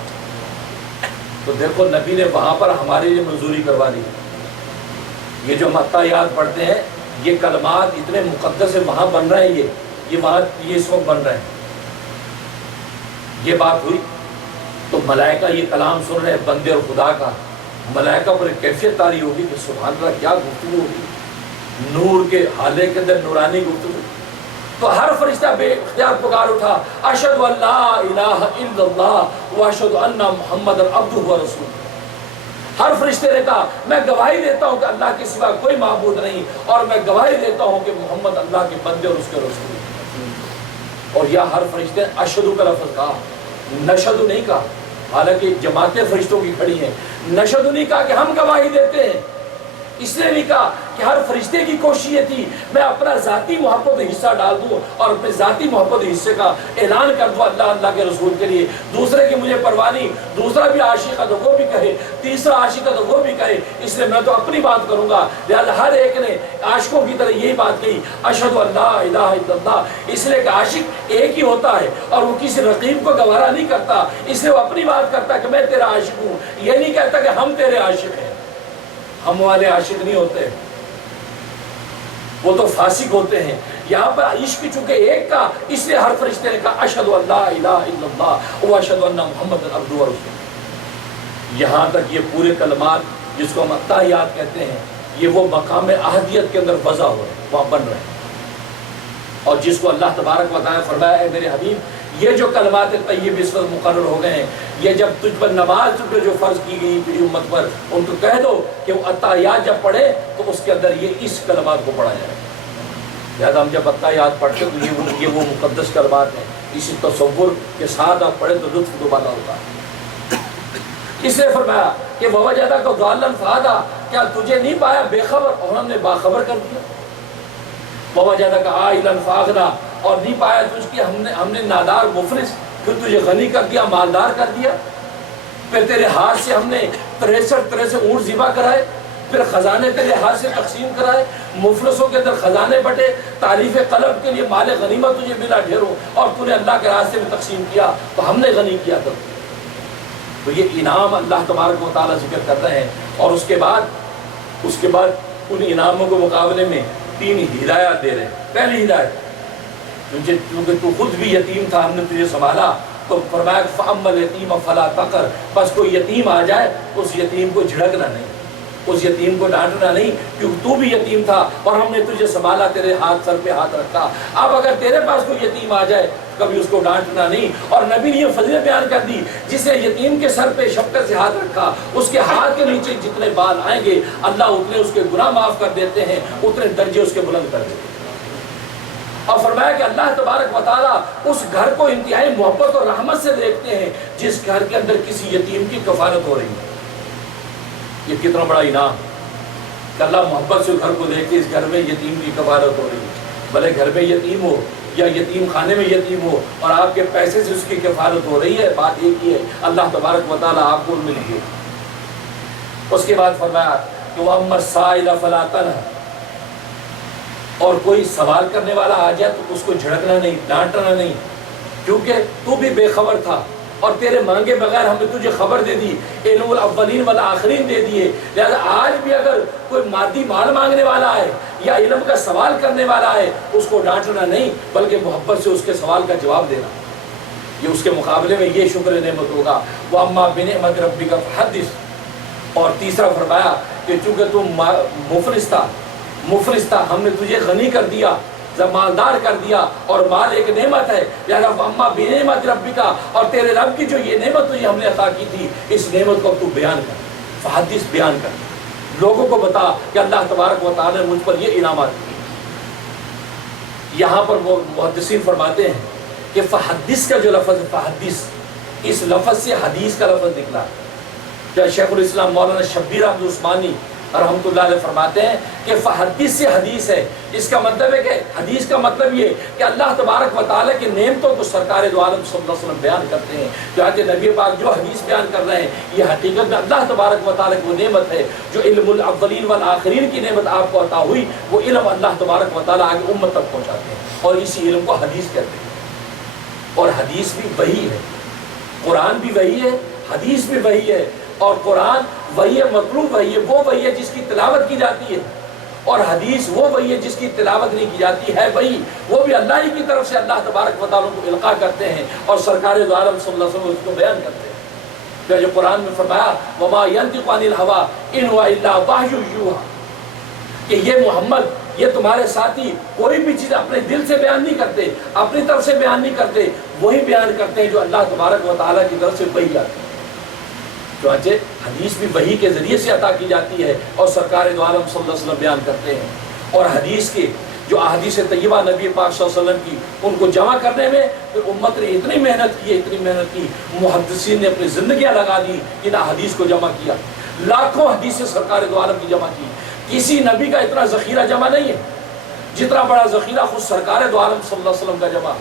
تو دیکھو نبی نے وہاں پر ہمارے لیے منظوری کروا دی۔ یہ جو متیات پڑھتے ہیں، یہ کلمات اتنے مقدس ہیں، وہاں بن رہے ہیں، یہ وہاں یہ اس وقت بن رہے ہیں۔ یہ بات ہوئی تو ملائکہ یہ کلام سن رہے ہیں بندے اور خدا کا، ملائکہ پر ایک کیفیت طاری ہوگی کہ سبحان اللہ کیا گفتگو ہوگی، نور کے حالے کے اندر نورانی گفتگو۔ تو ہر فرشتہ بے اختیار پکار اٹھا، اشہد ان لا الہ الا اللہ واشہد ان محمد عبدہ ورسولہ۔ ہر فرشتے نے کہا میں گواہی دیتا ہوں کہ اللہ کے سوا کوئی معبود نہیں، اور میں گواہی دیتا ہوں کہ محمد اللہ کے بندے اور اس کے رسول۔ اور یا ہر فرشتے نے اشہدو کا لفظ کہا، نشہدو نہیں کہا، حالانکہ جماعتیں فرشتوں کی کھڑی ہیں، نشہدو نہیں کہا کہ ہم گواہی دیتے ہیں، اس لیے نہیں کہا کہ ہر فرشتے کی کوشش یہ تھی میں اپنا ذاتی محبت حصہ ڈال دوں اور اپنے ذاتی محبت حصے کا اعلان کر دوں اللہ کے رسول کے لیے، دوسرے کی مجھے پرواہ نہیں، دوسرا بھی عاشق ہے تو وہ بھی کہے، تیسرا عاشق ہے تو وہ بھی کہے، اس لیے میں تو اپنی بات کروں گا۔ لہٰذا ہر ایک نے عاشقوں کی طرح یہی بات کہی، اشہد ان لا الہ الا اللہ، اس لیے کہ عاشق ایک ہی ہوتا ہے اور وہ کسی رقیب کو گوارا نہیں کرتا، اس لیے وہ اپنی بات کرتا کہ میں تیرا عاشق ہوں، یہ نہیں کہتا کہ ہم تیرے عاشق ہیں، ہم والے عاشق نہیں ہوتے، وہ تو فاسق ہوتے ہیں۔ یہاں پر عشق چونکہ ایک کا، اس لیے ہر فرشتے نے کہا اشہد ان لا الہ الا اللہ واشہد ان محمد عبدہ ورسولہ۔ یہاں تک یہ پورے کلمات جس کو ہم التحیات کہتے ہیں، یہ وہ مقام احدیت کے اندر وضع ہوئے، وہاں بن رہے ہیں، اور جس کو اللہ تبارک و تعالیٰ فرمایا ہے میرے حبیب یہ جو کلمات طیب اس وقت مقرر ہو گئے ہیں، یہ جب تجھ پر نماز پہ جو فرض کی گئی تیری امت پر، ان کو کہہ دو کہ وہ التحیات جب پڑھے تو اس کے اندر یہ اس کلمات کو پڑھا جائے۔ لہٰذا ہم جب التحیات پڑھتے تو یہ وہ مقدس کلمات ہیں، اسی تصور کے ساتھ آپ پڑھیں تو لطف دوبارہ ہوتا ہے۔ اس لیے فرمایا کہ وَوَجَدَكَ ضَالًّا فَهَدَىٰ، کیا تجھے نہیں پایا بے خبر اور ہم نے باخبر کر دیا؟ وَوَجَدَكَ عَائِلًا فَأَغْنَىٰ، اور نہیں پایا تجھ کی ہم نے نادار مفلس، پھر تجھے غنی کر دیا، مالدار کر دیا، پھر تیرے ہاتھ سے ہم نے 63 اونٹ ذبح کرائے، پھر خزانے تیرے ہاتھ سے تقسیم کرائے، مفلسوں کے اندر خزانے بٹے، تعریف قلب کے لیے مال غنیمت تجھے ملا ڈھیروں، اور تو نے اللہ کے راستے میں تقسیم کیا تو ہم نے غنی کیا تھا۔ تو یہ انعام اللہ تبارک و تعالیٰ ذکر کر رہے ہیں، اور اس کے بعد ان انعاموں کے مقابلے میں 3 ہدایات دے رہے ہیں۔ پہلی ہدایت کیونکہ تو خود بھی یتیم تھا، ہم نے تجھے سنبھالا، تو فرمایا فَأَمَّا الْيَتِيمَ فَلَا تَقْهَرْ، بس کوئی یتیم آ جائے اس یتیم کو جھڑکنا نہیں، اس یتیم کو ڈانٹنا نہیں، کیونکہ تو بھی یتیم تھا اور ہم نے تجھے سنبھالا، تیرے ہاتھ سر پہ ہاتھ رکھا۔ اب اگر تیرے پاس کوئی یتیم آ جائے کبھی اس کو ڈانٹنا نہیں۔ اور نبی نے یہ فضیلت بیان کر دی، جس نے یتیم کے سر پہ شفقت سے ہاتھ رکھا، اس کے ہاتھ کے نیچے جتنے بال آئیں گے اللہ اتنے اس کے گناہ معاف کر دیتے ہیں، اتنے درجے اس کے بلند کر دیتے ہیں۔ اور فرمایا کہ اللہ تبارک و تعالیٰ اس گھر کو انتہائی محبت اور رحمت سے دیکھتے ہیں جس گھر کے اندر کسی یتیم کی کفالت ہو رہی ہے۔ یہ کتنا بڑا انعام کہ اللہ محبت سے گھر کو دیکھ کے اس گھر میں یتیم کی کفالت ہو رہی ہے، بھلے گھر میں یتیم ہو یا یتیم خانے میں یتیم ہو اور آپ کے پیسے سے اس کی کفالت ہو رہی ہے، بات ایک ہی ہے، اللہ تبارک و تعالیٰ آپ کو ان میں لکھے۔ اس کے بعد فرمایا کہ وَأَمَّا السَّائِلَ فَلَا تَنْهَرْ، اور کوئی سوال کرنے والا آ جائے تو اس کو جھڑکنا نہیں، ڈانٹنا نہیں، کیونکہ تو بھی بے خبر تھا اور تیرے مانگے بغیر ہم نے تجھے خبر دے دی، علم الاولین والآخرین دے دیے۔ لہذا آج بھی اگر کوئی مادی مال مانگنے والا ہے یا علم کا سوال کرنے والا ہے اس کو ڈانٹنا نہیں، بلکہ محبت سے اس کے سوال کا جواب دینا، یہ اس کے مقابلے میں یہ شکر نعمت ہوگا۔ وَأَمَّا بِنِعْمَةِ رَبِّكَ فَحَدِّثْ، اور تیسرا فرمایا کہ چونکہ تو مفلس تھا، ہم نے تجھے غنی کر دیا، مالدار کر دیا، اور مال ایک نعمت ہے، لہذا اما بنعمت ربک، اور تیرے رب کی جو یہ نعمت تجھے ہم نے عطا کی تھی اس نعمت کو تو بیان کر، فحدث بیان کر، لوگوں کو بتا کہ اللہ تبارک و تعالیٰ نے مجھ پر یہ انعامات کیے۔ یہاں پر وہ محدثین فرماتے ہیں کہ فحدث کا جو لفظ ہے، فحدث، اس لفظ سے حدیث کا لفظ نکلا۔ کیا شیخ الاسلام مولانا شبیر احمد عثمانی رحمۃ اللہ علیہ فرماتے ہیں کہ حدیث سے حدیث ہے، اس کا مطلب ہے کہ حدیث کا مطلب یہ کہ اللہ تبارک و تعالیٰ کی نعمتوں کو سرکار دو عالم صلی اللہ علیہ وسلم بیان کرتے ہیں۔ چنانچہ نبی پاک جو حدیث بیان کر رہے ہیں یہ حقیقت میں اللہ تبارک و تعالیٰ کی وہ نعمت ہے جو علم الاولین والآخرین کی نعمت آپ کو عطا ہوئی، وہ علم اللہ تبارک و تعالیٰ آگے امت تک پہنچاتے ہیں اور اسی علم کو حدیث کہتے ہیں۔ اور حدیث بھی وہی ہے، قرآن بھی وہی ہے، حدیث بھی وہی ہے، اور قرآن وہی ہے مطلوب وہی ہے، وہ وہی ہے جس کی تلاوت کی جاتی ہے، اور حدیث وہ وہی ہے جس کی تلاوت نہیں کی جاتی ہے وہی، وہ بھی اللہ ہی کی طرف سے اللہ تبارک و تعالیٰ کو القاء کرتے ہیں اور سرکار دو عالم صلی اللہ علیہ وسلم اس کو بیان کرتے ہیں۔ جو قرآن میں فرمایا وما ينطق عن الهوى ان هو الا وحی یوحى، کہ یہ محمد، یہ تمہارے ساتھی کوئی بھی چیز اپنے دل سے بیان نہیں کرتے، اپنی طرف سے بیان نہیں کرتے، وہی بیان کرتے ہیں جو اللہ تبارک و تعالیٰ کی طرف سے وحی آتی ہے۔ چنانچہ حدیث بھی وحی کے ذریعے سے عطا کی جاتی ہے اور سرکار دو عالم صلی اللہ علیہ وسلم بیان کرتے ہیں۔ اور حدیث کے جو احادیث طیبہ نبی پاک صلی اللہ علیہ وسلم کی، ان کو جمع کرنے میں پھر امت نے اتنی محنت کی، محدثین نے اپنی زندگیاں لگا دی ان احادیث کو جمع کیا، لاکھوں حدیثیں سرکار دو عالم کی جمع کی۔ کسی نبی کا اتنا ذخیرہ جمع نہیں ہے جتنا بڑا ذخیرہ خود سرکار دو عالم صلی اللہ علیہ وسلم کا جمع۔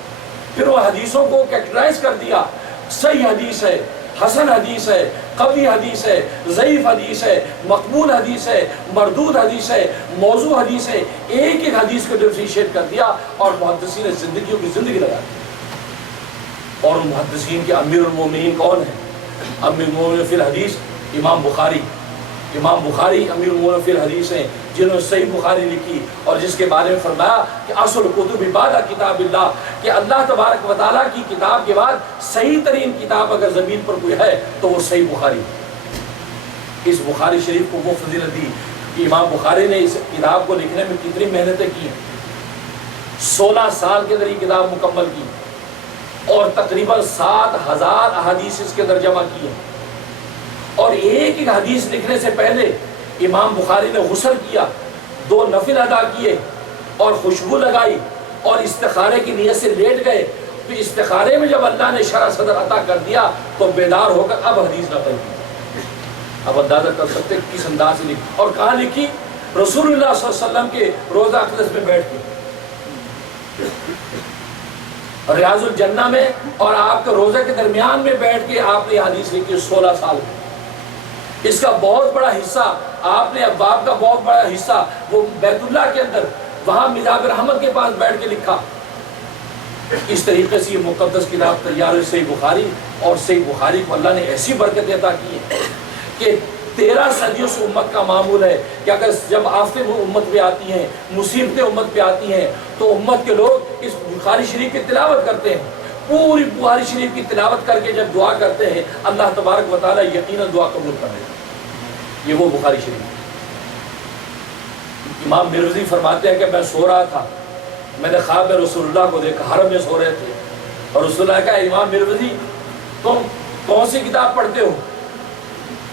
پھر وہ حدیثوں کو کیٹیگرائز کر دیا، صحیح حدیث ہے، حسن حدیث ہے، قوی حدیث ہے، ضعیف حدیث ہے، مقبول حدیث ہے، مردود حدیث ہے، موضوع حدیث ہے، ایک ایک حدیث کو ڈفرینشیٹ کر دیا اور محدثین نے زندگیوں کی زندگی لگا دی۔ اور محدثین کے امیر المومنین کون ہیں؟ امیر المومنین فی الحدیث امام بخاری امیر المومنین فی الحدیث ہیں، جنہوں نے صحیح بخاری لکھی اور جس کے بارے میں فرمایا کہ اصل کتب بعد کتاب اللہ، کہ اللہ تبارک و تعالیٰ کی کتاب کے بعد صحیح ترین کتاب اگر زمین پر کوئی ہے تو وہ صحیح بخاری۔ اس بخاری شریف کو وہ فضیلت دی کہ امام بخاری نے اس کتاب کو لکھنے میں کتنی محنتیں کی ہیں، 16 سال کے اندر یہ کتاب مکمل کی اور تقریباً 7000 احادیث اس کے اندر جمع کی ہیں۔ اور ایک ایک حدیث لکھنے سے پہلے امام بخاری نے غسل کیا، 2 نفل ادا کیے اور خوشبو لگائی اور استخارے کی نیت سے لیٹ گئے۔ تو استخارے میں جب اللہ نے شرح صدر عطا کر دیا تو بیدار ہو کر اب حدیث نقل کی۔ اب اندازہ کر سکتے کس انداز سے لکھی اور کہاں لکھی؟ رسول اللہ صلی اللہ علیہ وسلم کے روضہ اقدس میں بیٹھ کے، ریاض الجنہ میں اور آپ کے روزے کے درمیان میں بیٹھ کے آپ نے حدیث لکھی 16 سال میں۔ اس کا بہت بڑا حصہ آپ نے ابواب کا بہت بڑا حصہ وہ بیت اللہ کے اندر وہاں مزاب رحمت کے پاس بیٹھ کے لکھا۔ اس طریقے سے یہ مقدس کتاب تیار ہے صحیح بخاری، اور صحیح بخاری کو اللہ نے ایسی برکت عطا کی ہے کہ 13 صدیوں سے امت کا معمول ہے کہ اگر جب آفتیں امت پہ آتی ہیں، مصیبتیں امت پہ آتی ہیں تو امت کے لوگ اس بخاری شریف کی تلاوت کرتے ہیں، پوری بخاری شریف کی تلاوت کر کے جب دعا کرتے ہیں اللہ تبارک و تعالیٰ یقیناً دعا قبول کر لیتا ہے۔ یہ وہ بخاری شریف۔ امام مروزی فرماتے ہیں کہ میں سو رہا تھا، میں نے خواب میں رسول اللہ کو دیکھا، حرم میں سو رہے تھے، اور رسول اللہ کہا امام مروزی تم کون سی کتاب پڑھتے ہو؟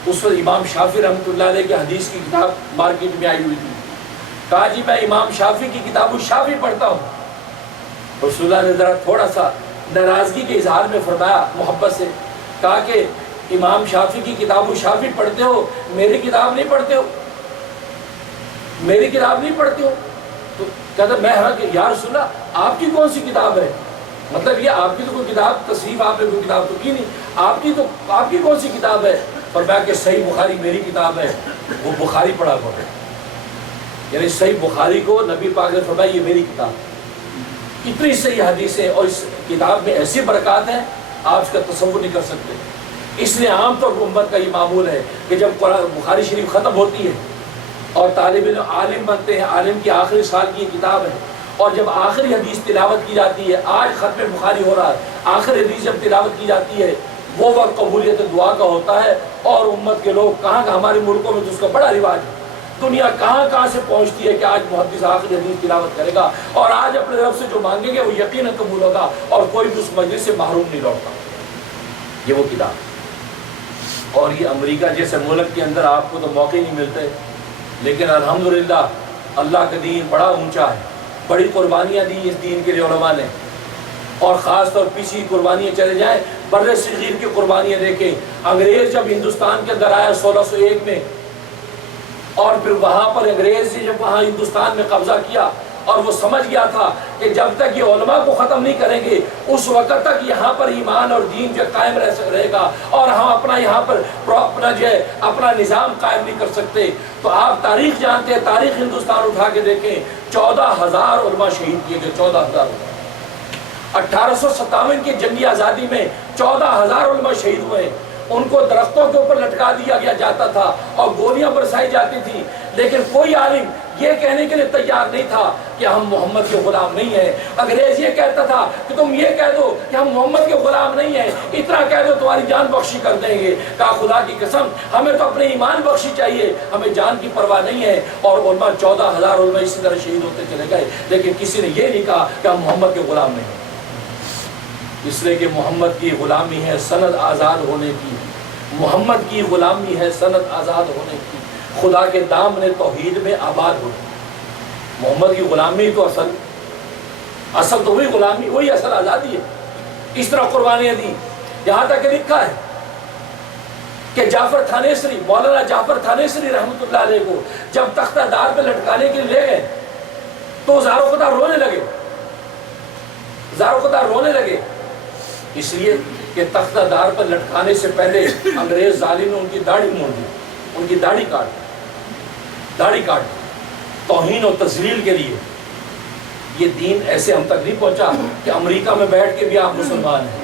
اس وقت امام شافعی رحمۃ اللہ علیہ کی حدیث کی کتاب مارکیٹ میں آئی ہوئی تھی۔ کہا جی میں امام شافعی کی کتاب الشافعی پڑھتا ہوں۔ رسول اللہ نے ذرا تھوڑا سا ناراضگی کے اظہار میں فرمایا محبت سے، کہا کہ امام شافعی کی کتاب الشافعی پڑھتے ہو، میری کتاب نہیں پڑھتے ہو، میری کتاب نہیں پڑھتے ہو؟ تو کہتا میں ہاں کہ یا رسول اللہ آپ کی کون سی کتاب ہے؟ مطلب یہ آپ کی تو کوئی کتاب تصریف آپ نے کوئی کتاب تو کی نہیں، آپ کی کون سی کتاب ہے؟ فرمایا کہ صحیح بخاری میری کتاب ہے، وہ بخاری پڑھا کرو۔ یعنی صحیح بخاری کو نبی پاک نے فرمایا یہ میری کتاب۔ اتنی صحیح حدیثیں اور اس کتاب میں ایسی برکات ہیں آپ اس کا تصور نہیں کر سکتے۔ اس لیے عام طور پر امت کا یہ معمول ہے کہ جب بخاری شریف ختم ہوتی ہے اور طالب علم عالم بنتے ہیں، عالم کی آخری سال کی یہ کتاب ہے، اور جب آخری حدیث تلاوت کی جاتی ہے، آج ختم بخاری ہو رہا ہے، آخری حدیث جب تلاوت کی جاتی ہے وہ وقت قبولیت دعا کا ہوتا ہے، اور امت کے لوگ کہاں ہمارے ملکوں میں تو اس کا بڑا رواج ہے، دنیا کہاں سے پہنچتی ہے کہ آج محدث آخری حدیث تلاوت کرے گا اور آج اپنے رب سے جو مانگیں گے وہ یقیناً قبول ہوگا اور کوئی بھی اس مجلس سے محروم نہیں لوٹتا۔ یہ وہ کتاب، اور یہ امریکہ جیسے ملک کے اندر آپ کو تو موقع نہیں ملتے، لیکن الحمدللہ اللہ کا دین بڑا اونچا ہے، بڑی قربانیاں دی اس دین کے لیے علماء نے، اور خاص طور پیچھے قربانیاں چلے جائیں، بر صغیر کی قربانیاں دیکھیں۔ انگریز جب ہندوستان کے اندر آیا 1601 میں اور پھر وہاں پر انگریز نے جب وہاں ہندوستان میں قبضہ کیا اور وہ سمجھ گیا تھا کہ جب تک یہ علماء کو ختم نہیں کریں گے اس وقت تک یہاں پر ایمان اور دین جو قائم رہے گا اور ہم اپنا یہاں پر اپنا جو ہے اپنا نظام قائم نہیں کر سکتے. تو آپ تاریخ جانتے ہیں, تاریخ ہندوستان اٹھا کے دیکھیں, 14,000 علماء شہید کیے گئے, 14,000. 1857 کی جنگی آزادی میں 14,000 علماء شہید ہوئے. ان کو درختوں کے اوپر لٹکا دیا گیا جاتا تھا اور گولیاں برسائی جاتی تھی, لیکن کوئی عالم یہ کہنے کے لیے تیار نہیں تھا کہ ہم محمد کے غلام نہیں ہیں. انگریز یہ کہتا تھا کہ تم یہ کہہ دو کہ ہم محمد کے غلام نہیں ہیں, اتنا کہہ دو تمہاری جان بخشی کر دیں گے. کہا خدا کی قسم ہمیں تو اپنے ایمان بخشی چاہیے, ہمیں جان کی پرواہ نہیں ہے. اور علماء 14,000 علماء اسی طرح شہید ہوتے چلے گئے, لیکن کسی نے یہ نہیں کہا کہ ہم محمد کے غلام نہیں ہیں. اس لیے کہ محمد کی غلامی ہے سند آزاد ہونے کی, محمد کی غلامی ہے سند آزاد ہونے کی, خدا کے دامن توحید میں آباد ہونے. محمد کی غلامی تو اصل تو وہی غلامی, وہی اصل آزادی ہے. اس طرح قربانیاں دی, یہاں تک کہ لکھا ہے کہ جعفر تھانیسری, مولانا جعفر تھانیسری رحمۃ اللہ علیہ کو جب تختہ دار پہ لٹکانے کے لیے لے گئے تو زارو قطار رونے لگے, زارو قطار رونے لگے, اس لیے کہ تختہ دار پر لٹکانے سے پہلے انگریز ظالم نے ان کی داڑھی مونڈ دی, ان کی داڑھی کاٹ توہین و تذلیل کے لیے. یہ دین ایسے ہم تک نہیں پہنچا کہ امریکہ میں بیٹھ کے بھی آپ مسلمان ہیں,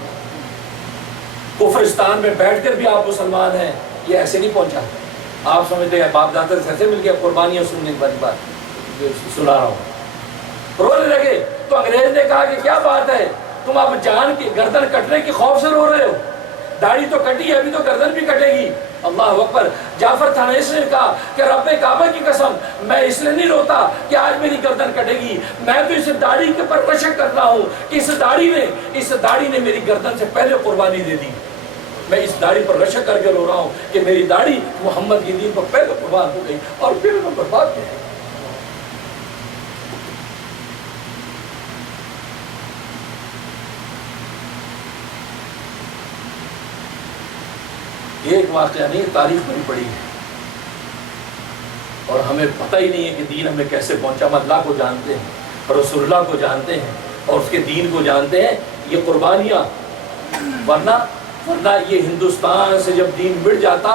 کفرستان میں بیٹھ کر بھی آپ مسلمان ہیں, یہ ایسے نہیں پہنچا. آپ سمجھتے ہیں باپ دادا سے ایسے مل گیا قربانیاں سننے کی بات سنا رہا ہوں, رونے لگے. تو انگریز نے کہا کہ کیا بات ہے, تم اب جان کی گردن کٹنے کی خوف سے رو رہے ہو, داڑھی تو کٹی ہے, ابھی تو گردن بھی کٹے گی. اللہ اکبر. جعفر تھانیسری نے کہا کہ رب کعبہ کی قسم میں اس لیے نہیں روتا کہ آج میری گردن کٹے گی, میں تو اس داڑھی کے پر رشک کرتا ہوں کہ اس داڑھی نے میری گردن سے پہلے قربانی دے دی. میں اس داڑھی پر رشک کر کے رو رہا ہوں کہ میری داڑھی محمد کی دین پر پہلے قربان ہو گئی اور پھر میں برباد کیا ہے. ایک واقعہ نہیں, تاریخ بڑی پڑی ہے اور ہمیں پتہ ہی نہیں ہے کہ دین ہمیں کیسے پہنچا. ہم اللہ کو جانتے ہیں, رسول اللہ کو جانتے ہیں اور اس کے دین کو جانتے ہیں. یہ قربانیاں, ورنہ یہ ہندوستان سے جب دین مٹ جاتا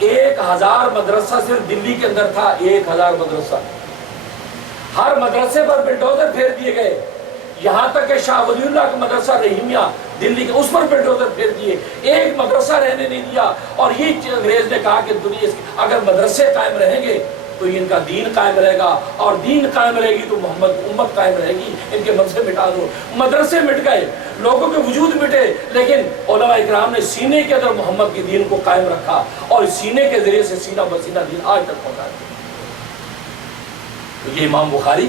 1,000 مدرسہ صرف دلی کے اندر تھا, 1,000 مدرسہ, ہر مدرسے پر بلڈوزر پھیر دیے گئے. یہاں تک کہ شاہ ولی اللہ کا مدرسہ رحیمیہ دلی کے, اس پر بلڈوزر پھیر دیے, ایک مدرسہ رہنے نہیں دیا. اور یہ انگریز نے کہا کہ دنیا اگر مدرسے قائم رہیں گے تو ان کا دین قائم رہے گا, اور دین قائم رہے گی تو محمد امت قائم رہے گی. ان کے مدرسے مٹا دو. مدرسے مٹ گئے, لوگوں کے وجود مٹے, لیکن علماء اکرام نے سینے کے اندر محمد کے دین کو قائم رکھا اور سینے کے ذریعے سے سینہ بسینہ دین آج تک پہنچا دیا. یہ امام بخاری,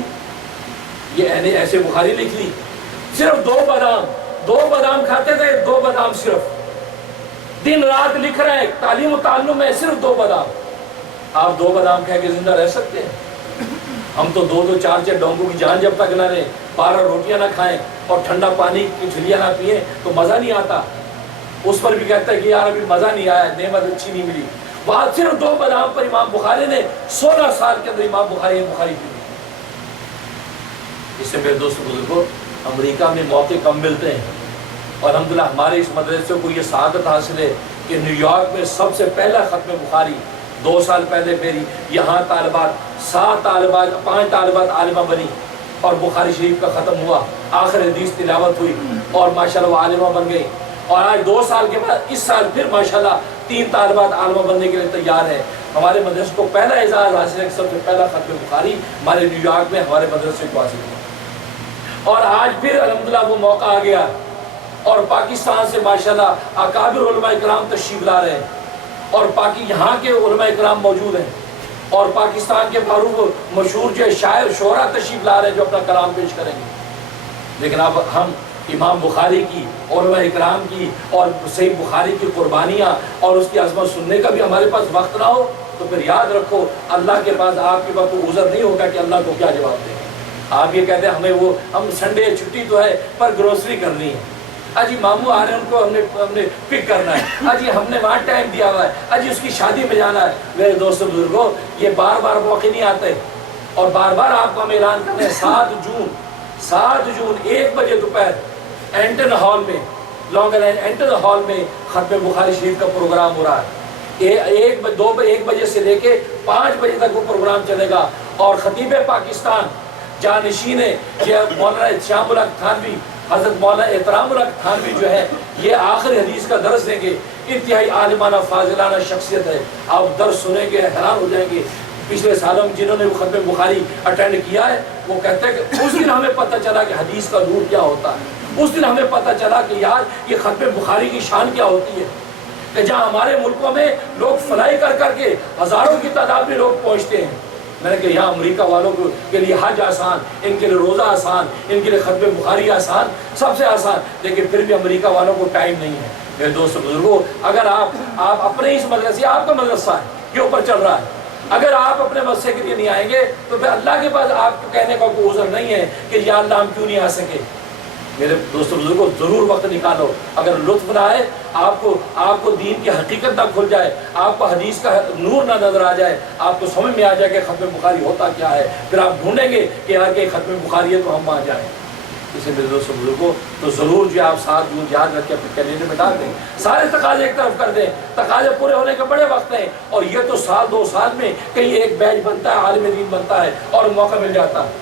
یہ ایسے بخاری لکھ لی, صرف 2 بادام کھاتے تھے, 2 بادام صرف, دن رات لکھ رہے ہیں تعلیم و تعلم میں صرف 2 بادام. آپ 2 بادام کھا کے زندہ رہ سکتے ہیں؟ ہم تو 2 4 ڈونگوں کی جان جب تک نہ لیں, 12 روٹیاں نہ کھائیں اور ٹھنڈا پانی کی جھلیاں نہ پئیں تو مزہ نہیں آتا. اس پر بھی کہتا ہے کہ یار ابھی مزہ نہیں آیا, نعمت اچھی نہیں ملی. وہاں صرف 2 بادام پر امام بخاری نے 16 سال کے اندر امام بخاری پی. اس سے میرے دوست بزرگوں, امریکہ میں موقع کم ملتے ہیں اور الحمدللہ ہمارے اس مدرسے کو یہ سعادت حاصل ہے کہ نیو یارک میں سب سے پہلا ختم بخاری 2 سال پہلے میری یہاں طالبات 5 طالبات عالمہ بنی اور بخاری شریف کا ختم ہوا, آخر حدیث تلاوت ہوئی اور ماشاءاللہ وہ عالمہ بن گئی. اور آج 2 سال کے بعد اس سال پھر ماشاءاللہ 3 طالبات عالمہ بننے کے لیے تیار ہے. ہمارے مدرسے کو پہلا اعزاز حاصل ہے کہ سب سے پہلا ختم بخاری ہمارے نیو یارک میں ہمارے مدرسے کو حاصل ہوا. اور آج پھر الحمدللہ وہ موقع آ گیا اور پاکستان سے ماشاءاللہ اکابر علماء اکرام تشریف لا رہے ہیں اور یہاں کے علماء اکرام موجود ہیں اور پاکستان کے معروف مشہور جو شاعر شعراء تشریف لا رہے ہیں جو اپنا کلام پیش کریں گے. لیکن اب ہم امام بخاری کی, علماء اکرام کی اور صحیح بخاری کی قربانیاں اور اس کی عظمت سننے کا بھی ہمارے پاس وقت نہ ہو تو پھر یاد رکھو اللہ کے پاس آپ کے پاس کوئی عذر نہیں ہوگا کہ اللہ کو کیا جواب دیں. آپ یہ کہتے ہیں ہم سنڈے چھٹی تو ہے پر گروسری کرنی ہے, اجی ماموں آ رہے ہیں، ان کو ہم نے پک کرنا ہے، اجی ہم نے وہاں ٹائم دیا ہوا ہے، اجی اس کی شادی میں جانا ہے۔ میرے دوستوں بزرگوں، یہ بار بار موقع نہیں آتے، اور بار بار آپ کو ہم اعلان کرتے ہیں 7 جون 1 بجے دوپہر اینٹن ہال میں، لانگ آئلینڈ اینٹن ہال میں ختم بخاری شریف کا پروگرام ہو رہا ہے۔ 1 بجے سے لے کے 5 بجے تک وہ پروگرام چلے گا، اور خطیب پاکستان جانشین مولانا شام الحق تھانوی، حضرت مولانا احترام الحق تھانوی جو ہے، یہ آخری حدیث کا درس دیں گے۔ انتہائی عالمانہ فاضلانہ شخصیت ہے، آپ درس سنیں گے حیران ہو جائیں گے۔ پچھلے سالوں میں جنہوں نے وہ ختم بخاری اٹینڈ کیا ہے، وہ کہتے ہیں کہ اس دن ہمیں پتہ چلا کہ حدیث کا نور کیا ہوتا ہے، اس دن ہمیں پتہ چلا کہ یار یہ ختم بخاری کی شان کیا ہوتی ہے، کہ جہاں ہمارے ملکوں میں لوگ فلائی کر کر کے ہزاروں کی تعداد میں لوگ پہنچتے ہیں۔ میں نے کہا یہاں امریکہ والوں کے لیے حج آسان، ان کے لیے روزہ آسان، ان کے لیے ختم بخاری آسان، سب سے آسان، لیکن پھر بھی امریکہ والوں کو ٹائم نہیں ہے۔ میرے دوست بزرگوں، اگر آپ اپنے اس مدرسے، آپ کا مدرسہ ہے یہ اوپر چل رہا ہے، اگر آپ اپنے مدرسے کے لیے نہیں آئیں گے تو پھر اللہ کے پاس آپ کو کہنے کا کوئی عذر نہیں ہے کہ یا اللہ ہم کیوں نہیں آ سکے۔ میرے دوستوں بزرگوں، ضرور وقت نکالو، اگر لطف نہ آئے، آپ کو دین کی حقیقت نہ کھل جائے، آپ کو حدیث کا نور نہ نظر آ جائے، آپ کو سمجھ میں آ جائے کہ ختم بخاری ہوتا کیا ہے، پھر آپ ڈھونڈیں گے کہ یار کہ ختم بخاری ہے تو ہم وہاں جائیں۔ اسے میرے دوستوں بزرگوں، تو ضرور جو آپ 7 جون یاد رکھیں، اپنے کیلنڈر میں ڈال دیں، سارے تقاضے ایک طرف کر دیں، تقاضے پورے ہونے کے بڑے وقت ہیں، اور یہ تو سال 2 سال میں کہیں ایک بیچ بنتا ہے، عالم دین بنتا ہے اور موقع مل جاتا ہے۔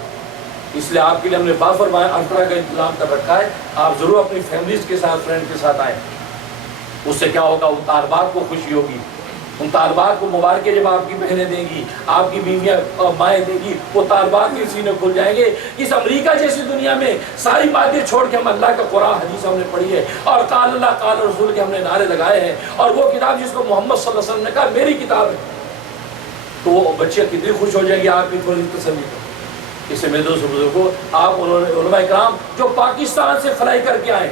اس لیے آپ کے لیے ہم نے بافرمایا انفرا کا انتظام کر رکھا ہے، آپ ضرور اپنی فیملیز کے ساتھ، فرینڈ کے ساتھ آئیں۔ اس سے کیا ہوگا، ان طالبات کو خوشی ہوگی، ان طالبات کو مبارکیں جب آپ کی بہنیں دیں گی، آپ کی بیویاں مائیں دیں گی، وہ طالبات کے سینے کھل جائیں گے۔ اس امریکہ جیسی دنیا میں ساری باتیں چھوڑ کے ہم اللہ کا قرآن حدیث ہم نے پڑھی ہے، اور قال اللہ قال رسول کے ہم نے نعرے لگائے ہیں، اور وہ کتاب جس کو محمد صلی اللہ علیہ وسلم نے کہا میری کتاب ہے، تو وہ بچے کتنی خوش ہو جائیں گے آپ کی تھوڑی تسلی کو۔ اس سے میرے دوست بزرگوں، آپ علماء کرام جو پاکستان سے فلائی کر کے آئے،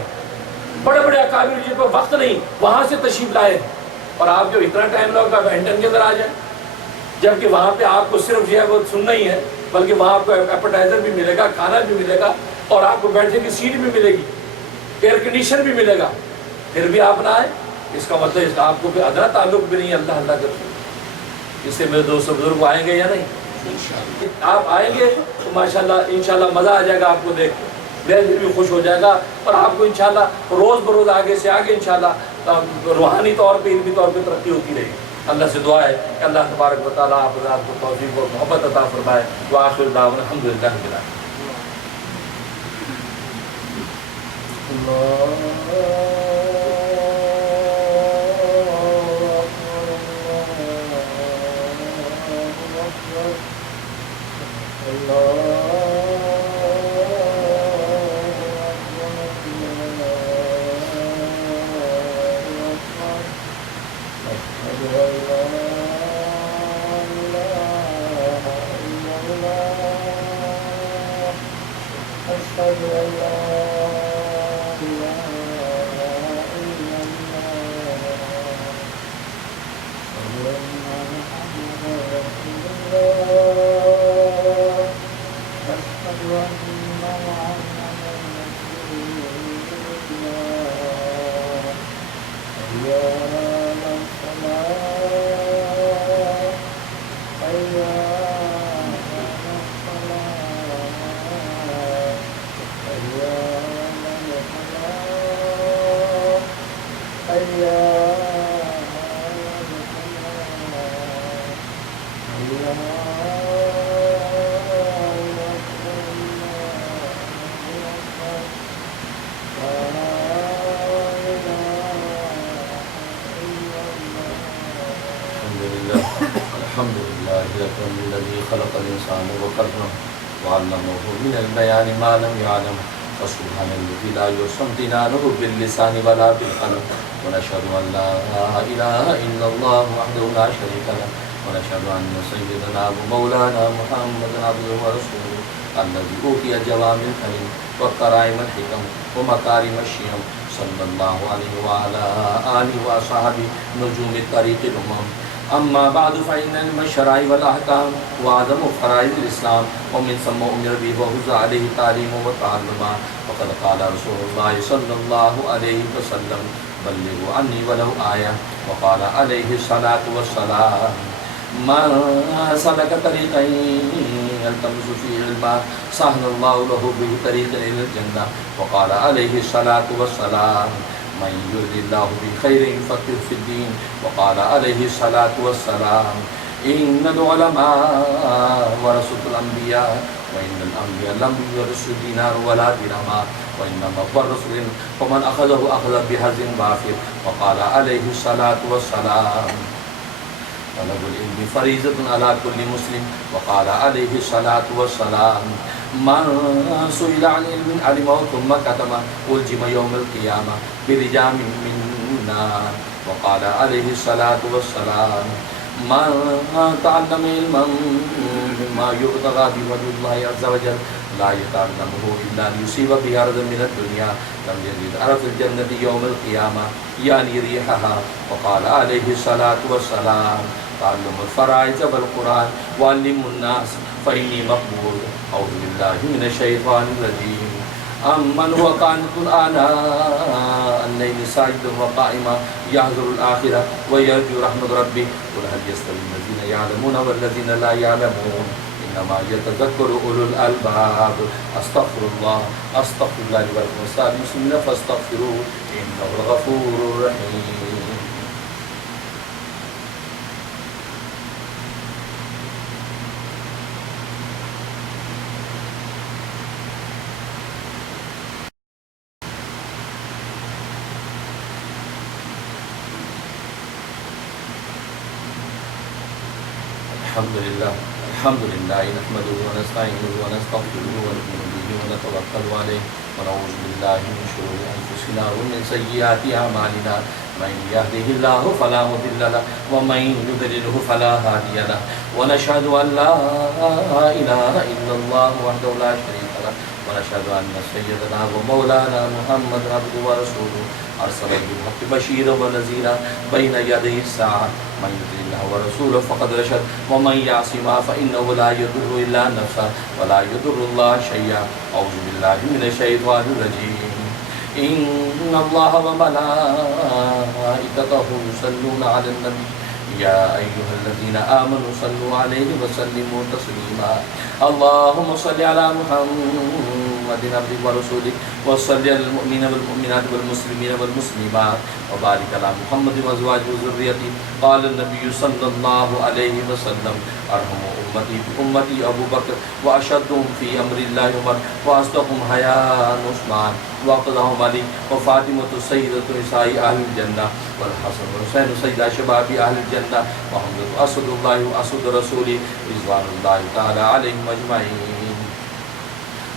بڑے بڑے اکابر جن پر وقت نہیں، وہاں سے تشریف لائے، اور آپ جو اتنا ٹائم لگا ہینٹن کے اندر آ جائیں، جبکہ وہاں پہ آپ کو صرف جو ہے وہ سننا ہی ہے، بلکہ وہاں آپ کو ایپیٹائزر بھی ملے گا، کھانا بھی ملے گا، اور آپ کو بیٹھنے کی سیٹ بھی ملے گی، ایئر کنڈیشن بھی ملے گا، پھر بھی آپ نہ آئے، اس کا مطلب اس کا آپ کو کوئی ادنا تعلق بھی نہیں ہے اللہ اللہ کے۔ اس سے میرے دوست بزرگ آئیں گے یا نہیں؟ آپ آئیں گے تو ماشاءاللہ انشاءاللہ مزہ آ جائے گا آپ کو دیکھ کے، میرا دل بھی خوش ہو جائے گا، اور آپ کو انشاءاللہ روز بروز آگے سے آگے انشاءاللہ روحانی طور پہ، علمی طور پہ ترقی ہوتی رہے گی۔ اللہ سے دعا ہے کہ اللہ تبارک و تعالیٰ آپ حضرات کو توفیق اور محبت عطا فرمائے۔ وآخر دعوانا الحمدللہ رب العالمین۔ الذي خلق الإنسان وكرمه وعلمه من البيان ما لم يعلم وسبحان الذي لا يحصى امتنانه باللسان ولا بالقلم ونشهد أن لا إله إلا الله وحده لا شريك له ونشهد أن سيدنا ومولانا محمدا عبده ورسوله الذي أوتي جوامع الكلم وكرائم الحكم ومكارم الشيم صلى الله عليه وعلى آله وصحبه نجوم الطريق الأمم أما بعد فإن علم الشرائع والأحكام وأعظم فرائض الإسلام ومن ثم أمر به وحث عليه تعليم وتعلما وقد قال رسول الله صلى الله عليه وسلم بلغوا عني ولو آية وقال عليه الصلاة والسلام من سلك طريقا يلتمس فيه علما سهل الله له به طريقا إلى الجنة وقال عليه الصلاة والسلام من يرد الله بخير يفقهه في الدين وقال عليه الصلاة والسلام إن العلماء ورثة الأنبياء وإن الأنبياء لم يورثوا دينار ولا درهما وإنما ورثوا العلم فمن أخذه أخذ بحظ وافر وقال عليه الصلاة والسلام طلب العلم فريضة على كل مسلم وقال عليه الصلاة والسلام من سئل عن علم علمه ثم كتمه ألجم يوم القيامة برجام من نار وقال عليه الصلاة والسلام من تعلم علما مما يبتغى بوجه الله عز وجل لا يتعلمه إلا ليصيب به عرضا من الدنيا لم يجد عرف الجنة يوم القيامة يعني ريحها وقال عليه الصلاة والسلام تعلم الفرائض والقرآن وعلم الناس فإني مقبول أعوذ بالله من الشيطان الرجيم أمن هو قانت آناء الليل ساجدا وقائما يحذر الآخرة ويرجو رحمة ربه قل هل يستوي الذين يعلمون والذين لا يعلمون إنما يتذكر أولو الألباب أستغفر الله لي ولكم ولسائر المسلمين فاستغفروه إنه الغفور الرحيم. الحمد لله نحمده ونستعينه ونستغفره ونؤمن به ونتوكل عليه ونعوذ بالله من شرور أنفسنا ومن سيئات أعمالنا من يهده الله فلا مضل له ومن يضلله فلا هادي له ونشهد أن لا إله إلا الله وحده لا شريك له ونشهد أن سيدنا ومولانا محمد عبده ورسوله أرسله بالحق بشيرا ونذيرا بين يدي الساعة من يطع الله ورسوله فقد رشد ومن يعصما فإنه لا يضر إلا نفسه ولا يضر الله شيئا. أعوذ بالله من الشيطان الرجيم. إن الله وملائكته يصلون على النبي يا أيها الذين آمنوا صلوا عليه وسلموا تسليما. اللهم صل على محمد عبدك ورسولك وصل على المؤمنين والمؤمنات والمسلمين والمسلمات وبارك على محمد وأزواجه وذريته. قال النبي صلى الله عليه وسلم أرحم أمتي بأمتي أبو بكر وأشدهم في أمر الله عمر وأصدقهم حياء عثمان وأقضاهم علي وفاطمة سيدة نساء أهل الجنة والحسن والحسين سيد شباب أهل الجنة محمد أسد الله وأسد رسوله رضوان الله تعالى عليهم أجمعين.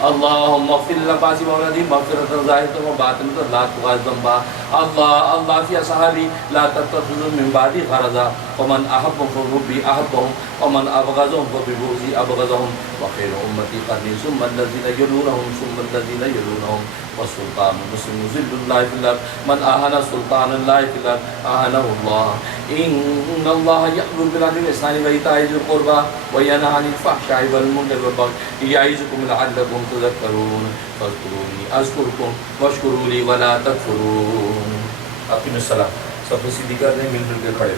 اللهم اغفر للعباس وولدي مغفرة ظاهرة وباطنة لا تغادر ذنبا. الله في أصحابي لا تتخذوا من بعدي غرضا ومن أحبهم فبحبي أحبهم ومن أبغضهم فببغضي أبغضهم وخير أمتي قرني ثم الذين يلونهم ثم الذين يلونهم والسلطان المسلم ذل الله في الأرض من أهان سلطان الله في الأرض أهانه الله. إن الله يأمر بالعدل والإحسان وإيتاء ذي القربى وينهى عن الفحشاء والمنكر والبغي يعظكم لعلكم تذكرون فاذكروني أذكركم واشكروا لي ولا تكفرون. اقیم الصلاۃ. سب سیدھی کر دیں مل جل کے کھڑے.